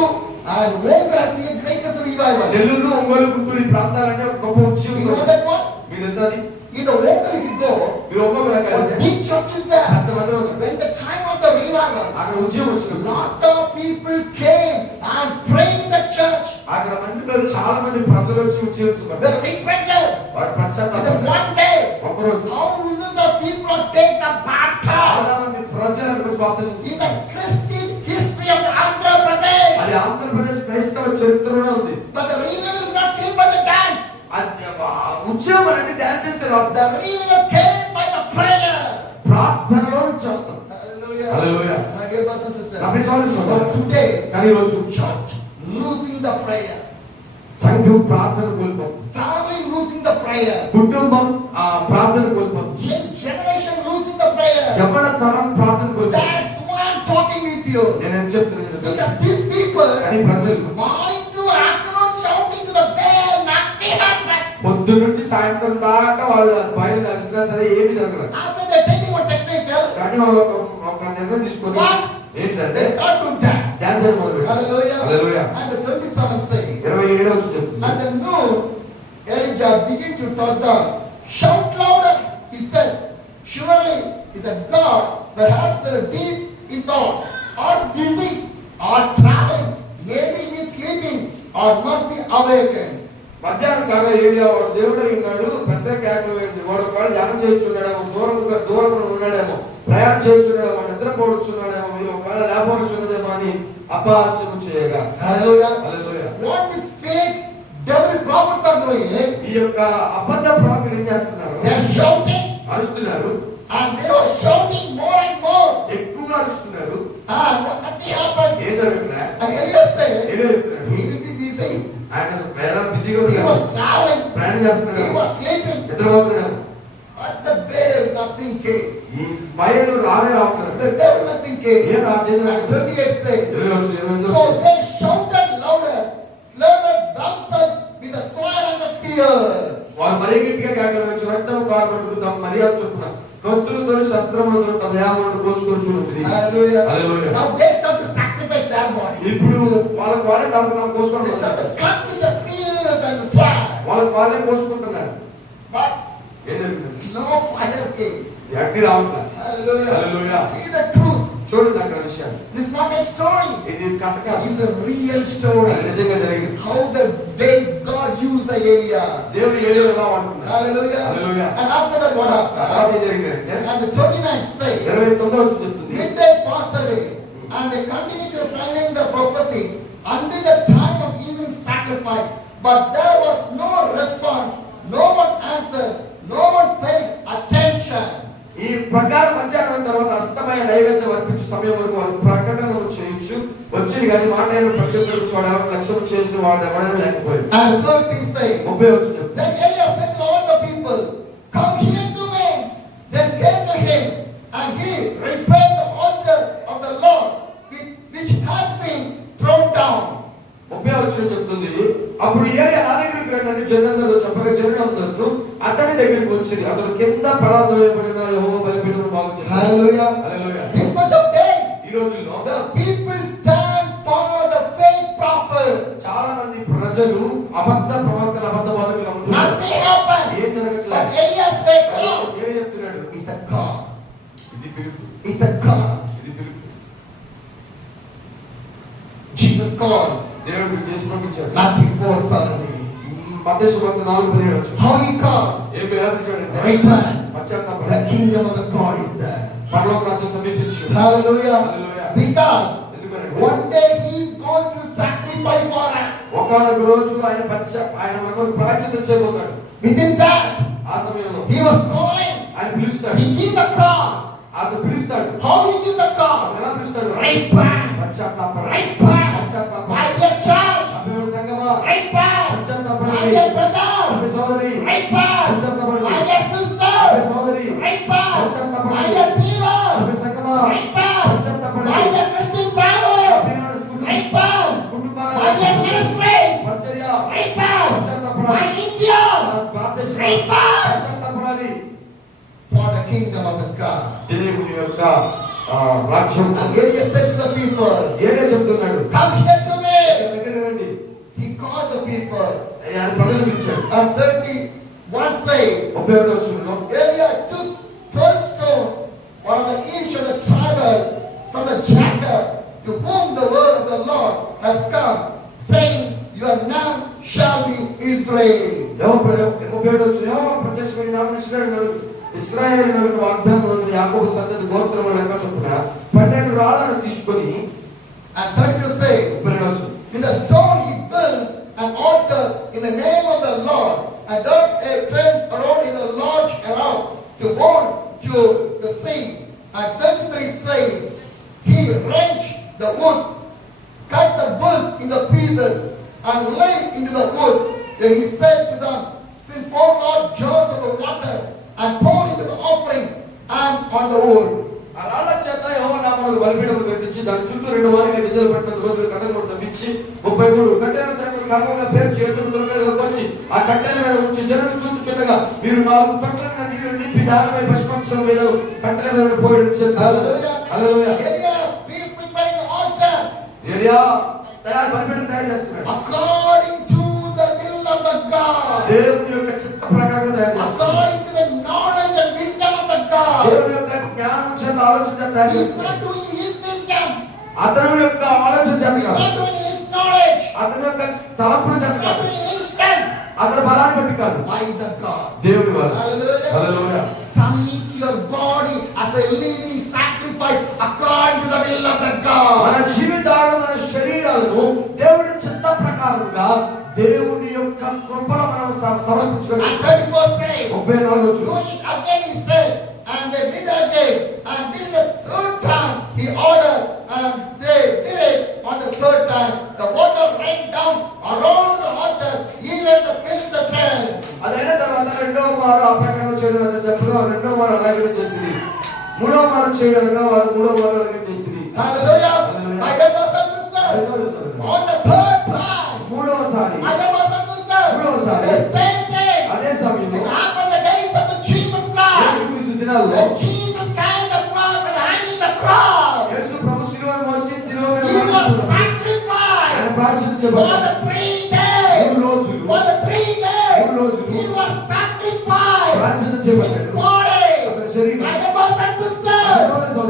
and Omgrasi, greatest revival. Nellore ఒంగోలు గుంటూరు ఈ ప్రాంతాలన్నీ ఒక గొప్ప ఉద్యమం. You know that one? మీకు తెలుసా అది? In the local if you go, మీరు ఒంగోలు a వెళ్ళాలి. big church is there. అంతమంది ఉన్నారు. When the time of the revival, అక్కడ ఉద్యమం వచ్చినప్పుడు lot of people came and prayed in the church. అక్కడ మందిలో చాలా మంది ప్రజలు వచ్చి ఉద్యమించబడ్డారు. They repented. వారు And పశ్చాత్తాపం then one day, ఒకరోజు thousands of people take the baptism. చాలా మంది ప్రజల గురించి బాప్తిసం It's a Christian history of the Andhra Pradesh. అది ఆంధ్రప్రదేశ్ క్రైస్తవ చరిత్రలోనే ఉంది. But the revival is not came by the dance. అది ఉద్యమం అనేది డాన్స్ చేస్తే రాదు. The revival came by the prayer. ప్రార్థనలో నుంచి వస్తుంది. Hallelujah. Hallelujah. My dear brothers and sisters. నా ప్రియ But today, కానీ ఈ రోజు church losing the prayer. సంఘం ప్రార్థన కోల్పోతుంది. Family losing the prayer. కుటుంబం ప్రార్థన కోల్పోతుంది. Young generation losing the prayer. యవ్వన తరం ప్రార్థన కోల్పోతుంది. That's why I'm talking with you. నేను ఏం చెప్తున్నాను? Because these people, కానీ ప్రజలు morning to afternoon shouting to the bell, nothing happened. పొద్దు నుంచి సాయంత్రం దాకా వాళ్ళ బయలు నడిచినా సరే ఏమి జరగలేదు. After they're taking one technical, కానీ వాళ్ళు ఒక నిర్ణయం తీసుకొని What? ఏంటంటే they start to dance. Dance చేయడం మొదలుపెట్టారు. Hallelujah. హల్లెలూయా. And the 27 says, 27వ వచనం చెప్తుంది. at the noon, Elijah began to talk down. Shout louder, he said. Surely is a God that has the deep in thought, or busy, or traveling, maybe he is sleeping, or must be awakened. మధ్యాహ్న కాలం ఏలియా వాడు దేవుడై ఉన్నాడు, పెద్ద కేకలు వేయండి. వాడు ఒకవేళ ధ్యానం చేయించున్నాడేమో, దూరంగా ఉన్నాడేమో, ప్రయాణం చేయించున్నాడేమో, నిద్రపోవచ్చున్నాడేమో, మీరు ఒకవేళ లేకపోవచ్చున్నదేమో అని అపహాస్యం చేయగా. Hallelujah. హల్లెలూయా. What is fake devil prophets are doing? ఈ యొక్క అబద్ధ ప్రవక్తలు ఏం చేస్తున్నారు? They are shouting, అరుస్తున్నారు, and they are shouting more and more. ఎక్కువగా అరుస్తున్నారు. And nothing happened. ఏం జరుగుతున్నా? And Elias said, ఏదో చెప్తున్నాడు. he will be busy. ఆయన వేరే బిజీగా He was ఉన్నాడు, traveling. ప్రయాణం He చేస్తున్నాడు, was sleeping. నిద్రపోతున్నాడు. At the bell, nothing came. ఈ బయలు రావట్లేదు. The devil, nothing came. ఏం రాజ్యం? And 28 says, 28 so they shouted louder, slaughtered themselves with the sword and the spear. వారు మరీ గట్టిగా కేకలు వేసి రక్తం కారబట్టుకుంటాం మర్యాద చొప్పున కత్తులతో శస్త్రములతో తమ దేహములను కోసుకొచ్చున్నది. Hallelujah. హల్లెలూయా. Now they start to sacrifice their body. ఇప్పుడు వాళ్ళకి వాళ్ళే తమకు తాము They కోసుకుంటున్నారు. start to cut with the spears and the sword. వాళ్ళకి వాళ్ళే కోసుకుంటున్నారు. But ఏం జరుగుతుంది? no fire came. ఈ అగ్ని రావట్లేదు. Hallelujah. Hallelujah. See the truth. చూడండి అక్కడ విషయాలు. This is not a story. ఇది కథ కాదు. It's a real story. అది నిజంగా జరిగింది. How the days God used the area. దేవుడు ఏదో ఎలా వాడుకున్నాడు. Hallelujah. Hallelujah. And after that what happened? తర్వాత ఏం జరిగిందంటే And the 29 says, 29వ వచనం చెప్తుంది. midday passed away, and they continued to framing the prophecy until the time of evening sacrifice. But there was no response, no one answered, no one paid attention. ఈ ప్రకారం మధ్యాహ్నం తర్వాత అస్తమయ నైవేద్యం అర్పించే సమయం వరకు వారు ప్రకటనలు చేయొచ్చు వచ్చింది కానీ మాట అయిన ప్రత్యుత్తరం చూడాలని లక్ష్యం చేసి వాడు ఎవరైనా లేకపోయాడు. And the third piece says, 30వ వచనం చెప్తుంది. then Elias said to all the people, come here to me. Then came to him, and he repaired the altar of the Lord, which has been thrown down. 30వ వచనం చెప్తుంది. అప్పుడు ఏలియా నా దగ్గరికి రండి జనులందరూ చెప్పగా జనులందరూ అతని దగ్గరికి వచ్చింది. అతడు కింద పరాధవేయబడిన యెహోవా బలిపీఠమును బాగు చేశాడు. Hallelujah. హల్లెలూయా. This much of days, ఈ రోజుల్లో the people stand for the fake prophets. చాలా మంది ప్రజలు అబద్ధ ప్రవక్తలు అబద్ధ బాధకులు ఉంటున్నారు. Nothing happened. ఏం జరగట్లేదు. But Elias said, come. ఏం చెప్తున్నాడు? It's a God. ఇది పిలుపు. It's a God. ఇది పిలుపు. Jesus called. దేవుడు చేసి పంపించాడు. Matthew 4:7. మత్తయి సువార్త 4:17 వచ్చి How he come? ఏం పేరు చూడండి Repent. పశ్చాత్తాపం The kingdom of the God is there. పరలోక రాజ్యం సమీపించింది. Hallelujah. Hallelujah. Because ఎందుకంటే one day he is going to sacrifice for us. ఒకానొక రోజు ఆయన మనకు ప్రాయశ్చిత్తం చేయబోతాడు. Within that, ఆ సమయంలో he was calling. ఆయన పిలుస్తాడు. He gave the call. అతను పిలుస్తాడు. How he give the call? ఎలా పిలుస్తాడు? Repent. పశ్చాత్తాపం. Repent. పశ్చాత్తాపం. My dear church. అభివృద్ధి సంగమా. Repent. పశ్చాత్తాపం. My dear brother. అభివృద్ధి సోదరి. Repent. పశ్చాత్తాపం. My dear sister. అభివృద్ధి సోదరి. Repent. పశ్చాత్తాపం. My dear people. అభివృద్ధి సంగమా. Repent. పశ్చాత్తాపం. My dear Christian family. Repent. కుటుంబాల My dear ministries. పరిచర్య. Repent. పశ్చాత్తాపం. My India. భారతదేశం. Repent. పశ్చాత్తాపడాలి. For the kingdom of the God. దేవుని యొక్క రాజ్యం. And Elijah said to the people, ఏడే చెప్తున్నాడు. come here to me. దగ్గర రండి. He called the people. ఆయన ప్రజలు పిలిచాడు. And 31 says, 31వ వచనంలో Elijah took 12 stones, one of the each of the tribal from the jackal, to whom the word of the Lord has come, saying, your name shall be Israel. 37వ వచనం ప్రత్యక్షమైన నామం ఇశ్రాయేలు నగరు వాగ్దానం యాకోబు సంతతి గోత్రముల లెక్క చొప్పున 12 రాళ్లను తీసుకొని And 32 says, 32వ వచనం with a stone he built an altar in the name of the Lord, and dug a trench around in a lodge around to hold to the seeds. And 33 says, he wrenched the wood, cut the bulls into pieces, and laid into the wood. Then he said to them, fill 4 large jars of the water, and pour into the offering and on the wood. ఆ రాళ్ల చేత యెహోవా నామమును బలిపీఠము కట్టించి దాని చుట్టూ 2 వారాలు గిద్దలు పట్టిన రోజులు కట్టెలు తవ్వించి 33 కట్టెలను తనకు క్రమంగా పేర్చి చేతులు దొరకగా కోసి ఆ కట్టెల మీద ఉంచి జనులు చూచుచుండగా మీరు 4 తొట్లన నీళ్లు నింపి దానిపై పశుమాంసం మీద కట్టెల మీద పోయడం చెప్పారు. హల్లెలూయా. Elias, be preparing the altar. ఏలియా బలిపీఠం తయారు చేస్తున్నాడు. According to the will of the God. దేవుని యొక్క చిత్త ప్రకారం తయారు చేస్తున్నాడు. According to the knowledge and wisdom of the God. దేవుని యొక్క జ్ఞానం చేత ఆలోచన తయారు He is చేస్తున్నాడు. not doing his wisdom. అతని యొక్క ఆలోచన He చేత is not doing his knowledge. అతని యొక్క తలంపుల He చేత is not doing his strength. అతని బలాన్ని బట్టి కాదు. By the God. దేవుని వల్ల. Hallelujah. హల్లెలూయా. Submit your body as a living sacrifice according to the will of the God. మన జీవితాలను మన శరీరాలను దేవుడి చిత్త ప్రకారంగా దేవుని యొక్క కృపలో మనం సమర్పించుకోవాలి. As 34 says, 34 do it again, he said, and they did again, and did the 3rd time, he ordered, and they did it on the 3rd time. The water rained down around the altar, even to fill the tent. అదైన తర్వాత రెండవ వారు ఆ ప్రకారం చేయడం అని చెప్పడం రెండవ వారు అలాగే చేసింది. మూడవ వారు చేయడం వారు మూడవ వారు అలాగే చేసింది. Hallelujah. Hallelujah. My dear brothers and sisters, on the 3rd time, మూడవసారి my dear brothers and sisters, the same thing. అదే సమయంలో It happened the days of the Jesus Christ. యేసుక్రీస్తు దినాల్లో When Jesus carried the cross and hanging the cross, యేసు ప్రభు శిలువను మోసి శిలువ మీద he was ఆయన sacrificed ప్రాయశ్చిత్తం for the 3 days. 3 రోజులు For the 3 days, 3 రోజులు he was sacrificed. ప్రాయశ్చిత్తం His చేయబడ్డాడు. body. అతని శరీరం. My dear brothers and sisters,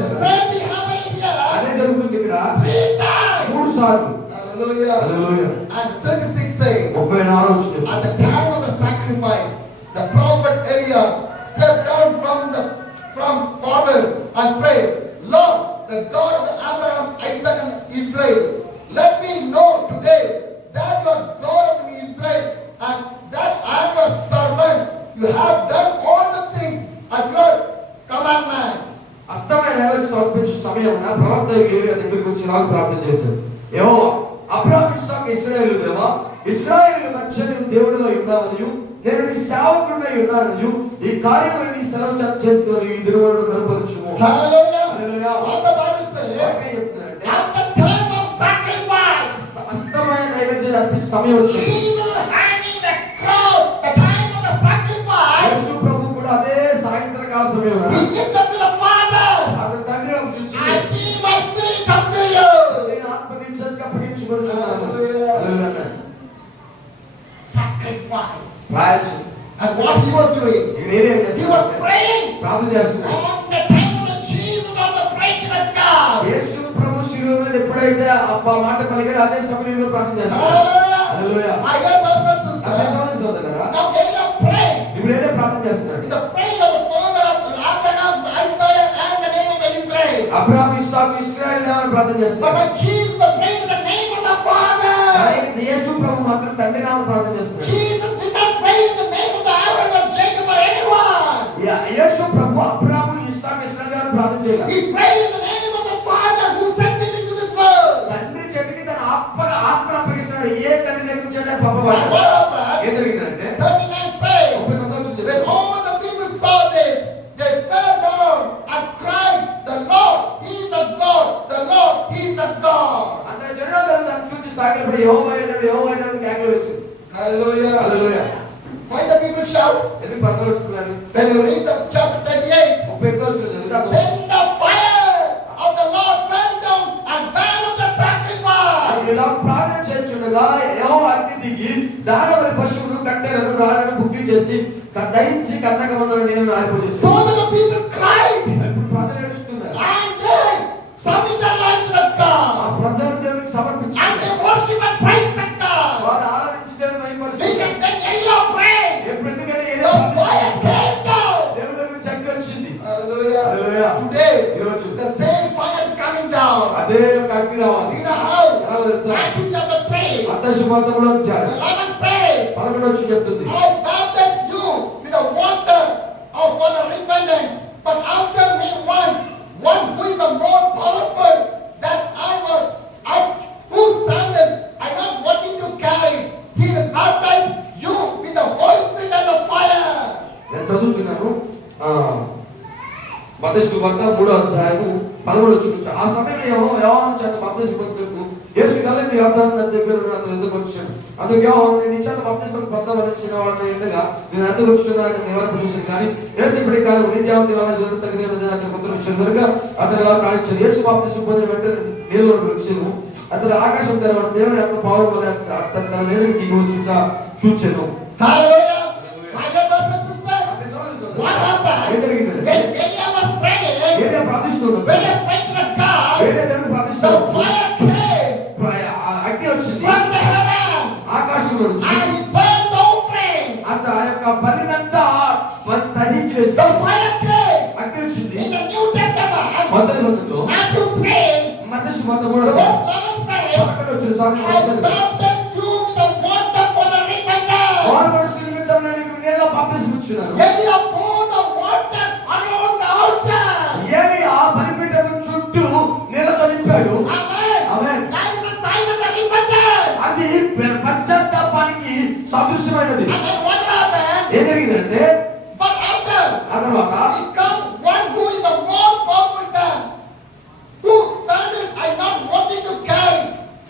the same thing happened here అదే జరుగుతుంది ఇక్కడ 3 times. 3 సార్లు. Hallelujah. హల్లెలూయా. And 36 says, 34వ వచనం. at the time of the sacrifice, the prophet Eliah stepped down from forward and prayed, Lord, the God of Abraham, Isaac, and Israel, let me know today that you are God of Israel, and that I am your servant. You have done all the things at your commandments. అస్తమయ నైవేద్యం సమర్పించే సమయమున ప్రవక్త ఏలియా దగ్గరికి వచ్చి ఇలా ప్రార్థన చేశాడు. యెహోవా అబ్రహాము ఇస్సాకు ఇశ్రాయేలు దేవా ఇశ్రాయేలు మధ్య దేవుడిగా ఉన్నావనియు నేను నీ సేవకుడినై ఉన్నాననియు ఈ కార్యములను నీ సెలవు చేస్తున్న ఈ దినములను కనుపరచుము. Hallelujah. హల్లెలూయా. What the Bible says, వాక్యం చెప్తుందంటే at the time of sacrifice, అస్తమయ నైవేద్యం అర్పించే సమయం వచ్చింది. Jesus hanging the cross, the time of the sacrifice, యేసు ప్రభు కూడా అదే సాయంత్రకాల సమయమున he gave up to the Father. అతని తండ్రి వైపు చూచి I give my spirit up to you. నేను ఆత్మని చేతికి అప్పగించుకొనుచున్నాను. Hallelujah. హల్లెలూయా. Sacrifice. ప్రాయశ్చిత్తం. And what he was doing, ఇక్కడ ఏం he చేస్తున్నాడు? was praying. ప్రార్థన చేస్తున్నాడు. On the time when Jesus also prayed to the God. యేసు ప్రభు శిలువ మీద ఎప్పుడైతే ఆ మాట పలికాడో అదే సమయంలో ప్రార్థన చేస్తాడు. Hallelujah. హల్లెలూయా. My dear brothers and అదే sisters, సమయంలో అబ్రహాము ఇస్సాకు ఇశ్రాయేలు దేవని ప్రార్థన But చేస్తారు. when Jesus prayed in the name of the Father, కానీ యేసు ప్రభు మాత్రం తండ్రి నామమున ప్రార్థన చేస్తారు. Jesus did not pray in the name of the Abraham or Jacob or anyone. యేసు ప్రభు అబ్రహాము ఇస్సాకు ఇశ్రాయేలు దేవని ప్రార్థన చేయలేదు. He prayed in the name of the Father who sent him into this world. తండ్రి చేతికి తన ఆత్మను అప్పగిస్తున్నాడు. ఏ తండ్రి దగ్గర నుంచి And పంపబడ్డాడు. what happened? ఏం జరిగిందంటే 39 says, 39 వచ్చింది. when all the people saw this, they fell down and cried, the Lord, He is the God, the Lord, He is the God. అందరి జనులందరూ దాన్ని చూసి సాగిలపడి యెహోవా యెహోవా అని కేకలు వేసింది. Hallelujah. హల్లెలూయా. Why the people shout? ఎందుకు పక్కన వస్తున్నారు? When you read the chapter 38, 38 రోజులు చదువుతాము. then the fire of the Lord fell down and burned up the sacrifice. ఇలా ప్రార్థన చేస్తుండగా యెహోవా అగ్ని దిగి దానవరి పశువులు కట్టెలను రాళ్ళను బుక్కి చేసి దహించి కన్నకమందుల నీళ్లను ఆరిపోజేసింది. So that the people cried ఇప్పుడు ప్రజలు ఏడుస్తున్నారు. and they submit their life to the ఆ God. ప్రజలు దేవునికి And సమర్పించారు. they worship and praise the God. వారు ఆరాధించి దేవుని మహిమపరిచారు. Because when Eliah prayed, ఎప్పుడు ఎందుకంటే the ఏదో fire came down. దేవుని దగ్గర నుంచి అగ్ని వచ్చింది. Hallelujah. హల్లెలూయా. Today, ఈరోజు the same fire is coming down. అదే ఒక అగ్ని రావాలి. You know how? ఎలా తెలుసా? Matthew chapter 3, మత్తయి సువార్తలో వచ్చాడు. 11 says, 11 వచ్చి చెప్తుంది. I baptize you with the water of for the repentance, but after me once, one who is the more powerful that whose sandal I not wanting to carry. He will baptize you with the Holy Spirit and the fire. నేను చదువుతున్నాను. మత్తయి సువార్త 3వ అధ్యాయము 13 వచ్చి ఆ సమయంలో యోహాను చేత బాప్తిసం పొందుటకు యేసు కలని యోర్దాను నది దగ్గర ఉన్న అతని ఎదురుకు వచ్చాడు. అందుకు యోహాను నేను నీ చేత బాప్తిసం పొందవలసిన వాడిని ఉండగా నేను ఎందుకు వచ్చున్నానని నివారణ చూసింది. కానీ యేసు ఇప్పటి కాలం ఉదయం దేవాలయ జరుగుతుంది అతను ఉత్తరం ఇచ్చాడు కనుక అతను ఇలా కానిచ్చాడు. యేసు బాప్తిసం పొందిన వెంటనే నీళ్ళలో వచ్చాను. అతను ఆకాశం తెరవడం దేవుని యొక్క పావుల వలె తన మీదకి దిగి వచ్చుట చూచెను. Hallelujah. My dear brothers and sisters, what happened? ఏం జరిగింది? When Eliah was praying, ఏదే ప్రార్థిస్తున్నాడు. when he was praying to the God, ఏదే దేవుని the ప్రార్థిస్తున్నాడు. fire came అగ్ని వచ్చింది from the heaven ఆకాశంలో నుంచి. and it burned the offering. అంత ఆ యొక్క బలినంతా దహించి The వేస్తాడు. fire came అగ్ని వచ్చింది. in the New Testament. మొదటి రోజుల్లో Matthew 3, మత్తయి సువార్త the 3వ verse 11 says, అక్కడ వచ్చిన సారి I baptize you with the water for the repentance. వారు మనసు నిమిత్తం నేను నీళ్ళలో బాప్తిసం ఇచ్చున్నాను. Eliah poured the water around the altar. ఏలియా బలిపీఠం చుట్టూ నీళ్ళతో నింపాడు. Amen. Amen. That is a sign of the repentance. అది పశ్చాత్తాపానికి సదృశ్యమైనది. And then what happened? ఏం జరిగిందంటే But after ఆ తర్వాత he come one who is a more powerful than whose sandals I not wanting to carry.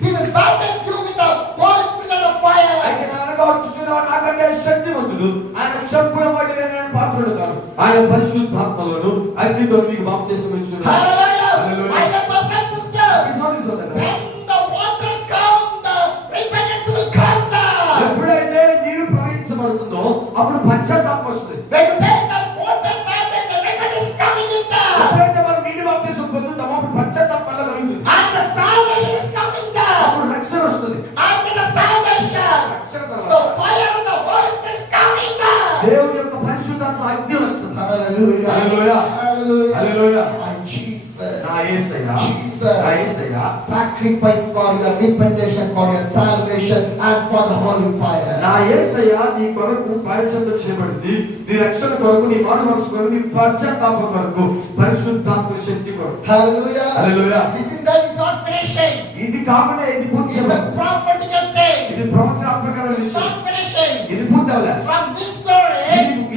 He will baptize you with the Holy Spirit and the fire. అయితే నాలుగో వచ్చుచున్నవాడు నాకంటే శక్తివంతుడు. ఆయన చెప్పుల వాటిగా నేను పాత్రుడు కాను. ఆయన పరిశుద్ధాత్మలోను అగ్నితో మీకు బాప్తిసం ఇచ్చుచున్నాడు. Hallelujah. Hallelujah. My dear brothers and sisters, సోదరి సోదరులారా, when the water come, the repentance will come down. ఎప్పుడైతే నీరు ప్రవహించబడుతుందో అప్పుడు పశ్చాత్తాపం వస్తుంది. When you take the water baptism, the repentance is coming in down. ఎప్పుడైతే మనం నీరు బాప్తిసం పొందుతామో అప్పుడు పశ్చాత్తాపం వల్ల కలుగుతుంది. And the salvation is coming down. అప్పుడు రక్షణ వస్తుంది. After the salvation, రక్షణ the తర్వాత fire of the Holy Spirit is coming down. దేవుని యొక్క పరిశుద్ధాత్మ అగ్ని వస్తుంది. Hallelujah. Hallelujah. Hallelujah. Hallelujah. My Jesus. నా యేసయ్య, Jesus. నా యేసయ్య Sacrifice for your repentation, for your salvation, and for the holy fire. నా యేసయ్య నీ కొరకు ప్రాయశ్చిత్తం చేయబడింది. నీ రక్షణ కొరకు, నీ మారు మనసు కొరకు, నీ పశ్చాత్తాప కొరకు, పరిశుద్ధాత్మ శక్తి కొరకు. Hallelujah. హల్లెలూయా. Within that is not finishing. ఇది కాకుండా ఇది పూర్తి It's a చేయబడింది. prophetical thing. ఇది ప్రవచనాత్మకమైన It's విషయం. not finishing. ఇది పూర్తి అవ్వలేదు. From this story,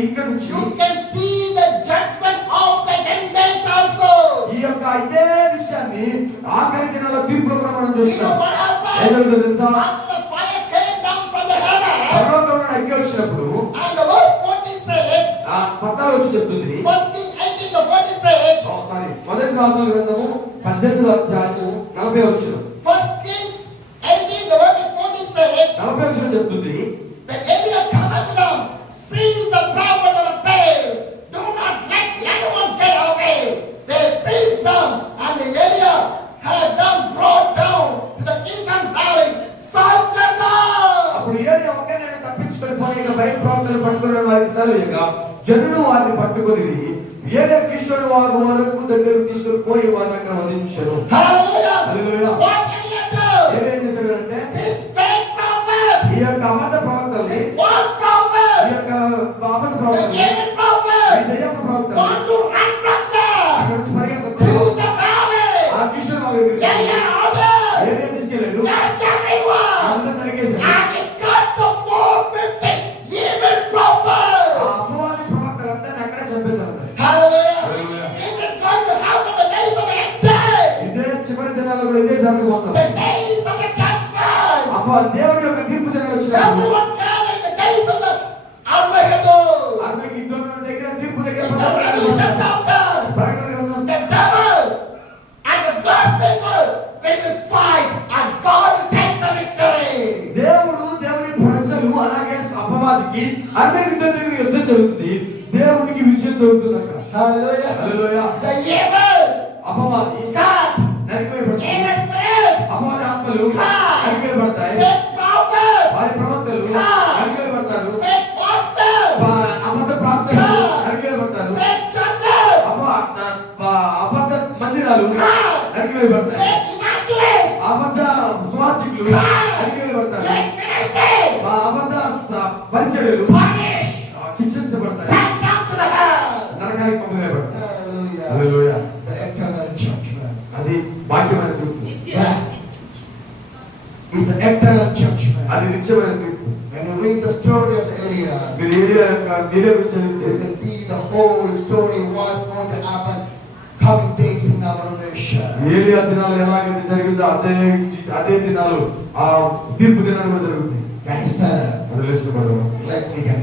ఇక్కడ నుంచి you can see the judgment of the end days also. ఈ యొక్క ఇదే విషయాన్ని ఆఖరి దినాల తీర్పులో కూడా మనం You know చూస్తాం. what happened? ఏం జరుగుతుందో తెలుసా? After the fire came down from the heaven, పరలోకంలో అగ్గి వచ్చినప్పుడు and the verse 40 says, ఆ పత్రాలు వచ్చి చెప్తుంది. First Kings 18 the 40 says, మొదటి రాజుల గ్రంథము 18వ అధ్యాయము 40 వచనం. First Kings 18 the verse 40 says, 40 వచనం చెప్తుంది. that Eliah come unto them, seize the prophets of the Baal, do not let anyone get away. They seized them, and the Eliah had them brought down to the eastern valley, salted them. అప్పుడు ఏలియా ఒకే నేను తప్పించుకొని పోయి ఇక బయట ప్రవక్తలు పట్టుకుని వారికి సెలవుగా జనులు వారిని పట్టుకొని ఏలియా కిషోర్ వాగు వరకు దగ్గరకు తీసుకొని పోయి వారిని అక్కడ వధించారు. Hallelujah. హల్లెలూయా. What Eliah did? ఏలియా ఏం చేశాడంటే This fake prophet, ఈ యొక్క అబద్ధ ప్రవక్తల్ని, this false ఈ prophet, యొక్క అబద్ధ the ప్రవక్తల్ని, evil ఈ prophet దయ్యపు ప్రవక్తల్ని want to run from there అక్కడ నుంచి పరిగెత్తుతూ to the valley. ఆ కిషోర్ వాగు దగ్గరికి Eliah ordered, ఏలియా తీసుకెళ్ళాడు. catch everyone. అందరిని నరికేశాడు. And he cut the 450 evil ఆ prophets. అపవాది ప్రవక్తలందరినీ అక్కడే చంపేశాడు. Hallelujah. Hallelujah. This is going to happen the days of the end days. ఇదే చివరి దినాల్లో కూడా ఇదే జరగబోతుంది. The days of the judgment. అప్పుడు దేవుడి యొక్క తీర్పు దినాలు వచ్చినప్పుడు Everyone gather in the days of the Armageddon. ఆర్మగెద్దోను దగ్గర తీర్పు దగ్గర In the Revelation chapter, ప్రకటన గ్రంథం the devil and the God's people will fight and God will take the victory. దేవుడు దేవుని ప్రజలు అలాగే అపవాదికి ఆర్మగెద్దోను దగ్గర యుద్ధం జరుగుతుంది. దేవునికి విజయం దొరుకుతుంది అక్కడ. Hallelujah. హల్లెలూయా. The evil, అపవాది God, నరికివేయబడతాయి. evil spirit, అపవాది ఆత్మలు నరికివేయబడతాయి. fake prophet, వారి ప్రవక్తలు నరికివేయబడతారు. fake pastor, అబద్ధ ప్రార్థనలు నరికివేయబడతారు. fake churches, అబద్ధ మందిరాలు నరికివేయబడతాయి. fake evangelists, అబద్ధ స్వార్థికులు నరికివేయబడతారు. fake ministry, అబద్ధ పరిచర్యలు punish, శిక్షించబడతాయి. sent down to the hell. నరకానికి పంపివేయబడతాయి. Hallelujah. హల్లెలూయా. It's the eternal judgment. అది వాక్యమైన తీర్పు. It's an eternal judgment. అది నిత్యమైన తీర్పు. When you read the story of Eliah, మీరు ఏలియా యొక్క మీరే చదివితే you can see the whole story, what's going to happen coming days in our nation. ఏలియా దినాలు ఎలాగైతే జరిగిందో అదే దినాలు ఆ తీర్పు దినాలు కూడా జరుగుతాయి. Can you stand up? అది తెలుసుకోవడం Let's begin.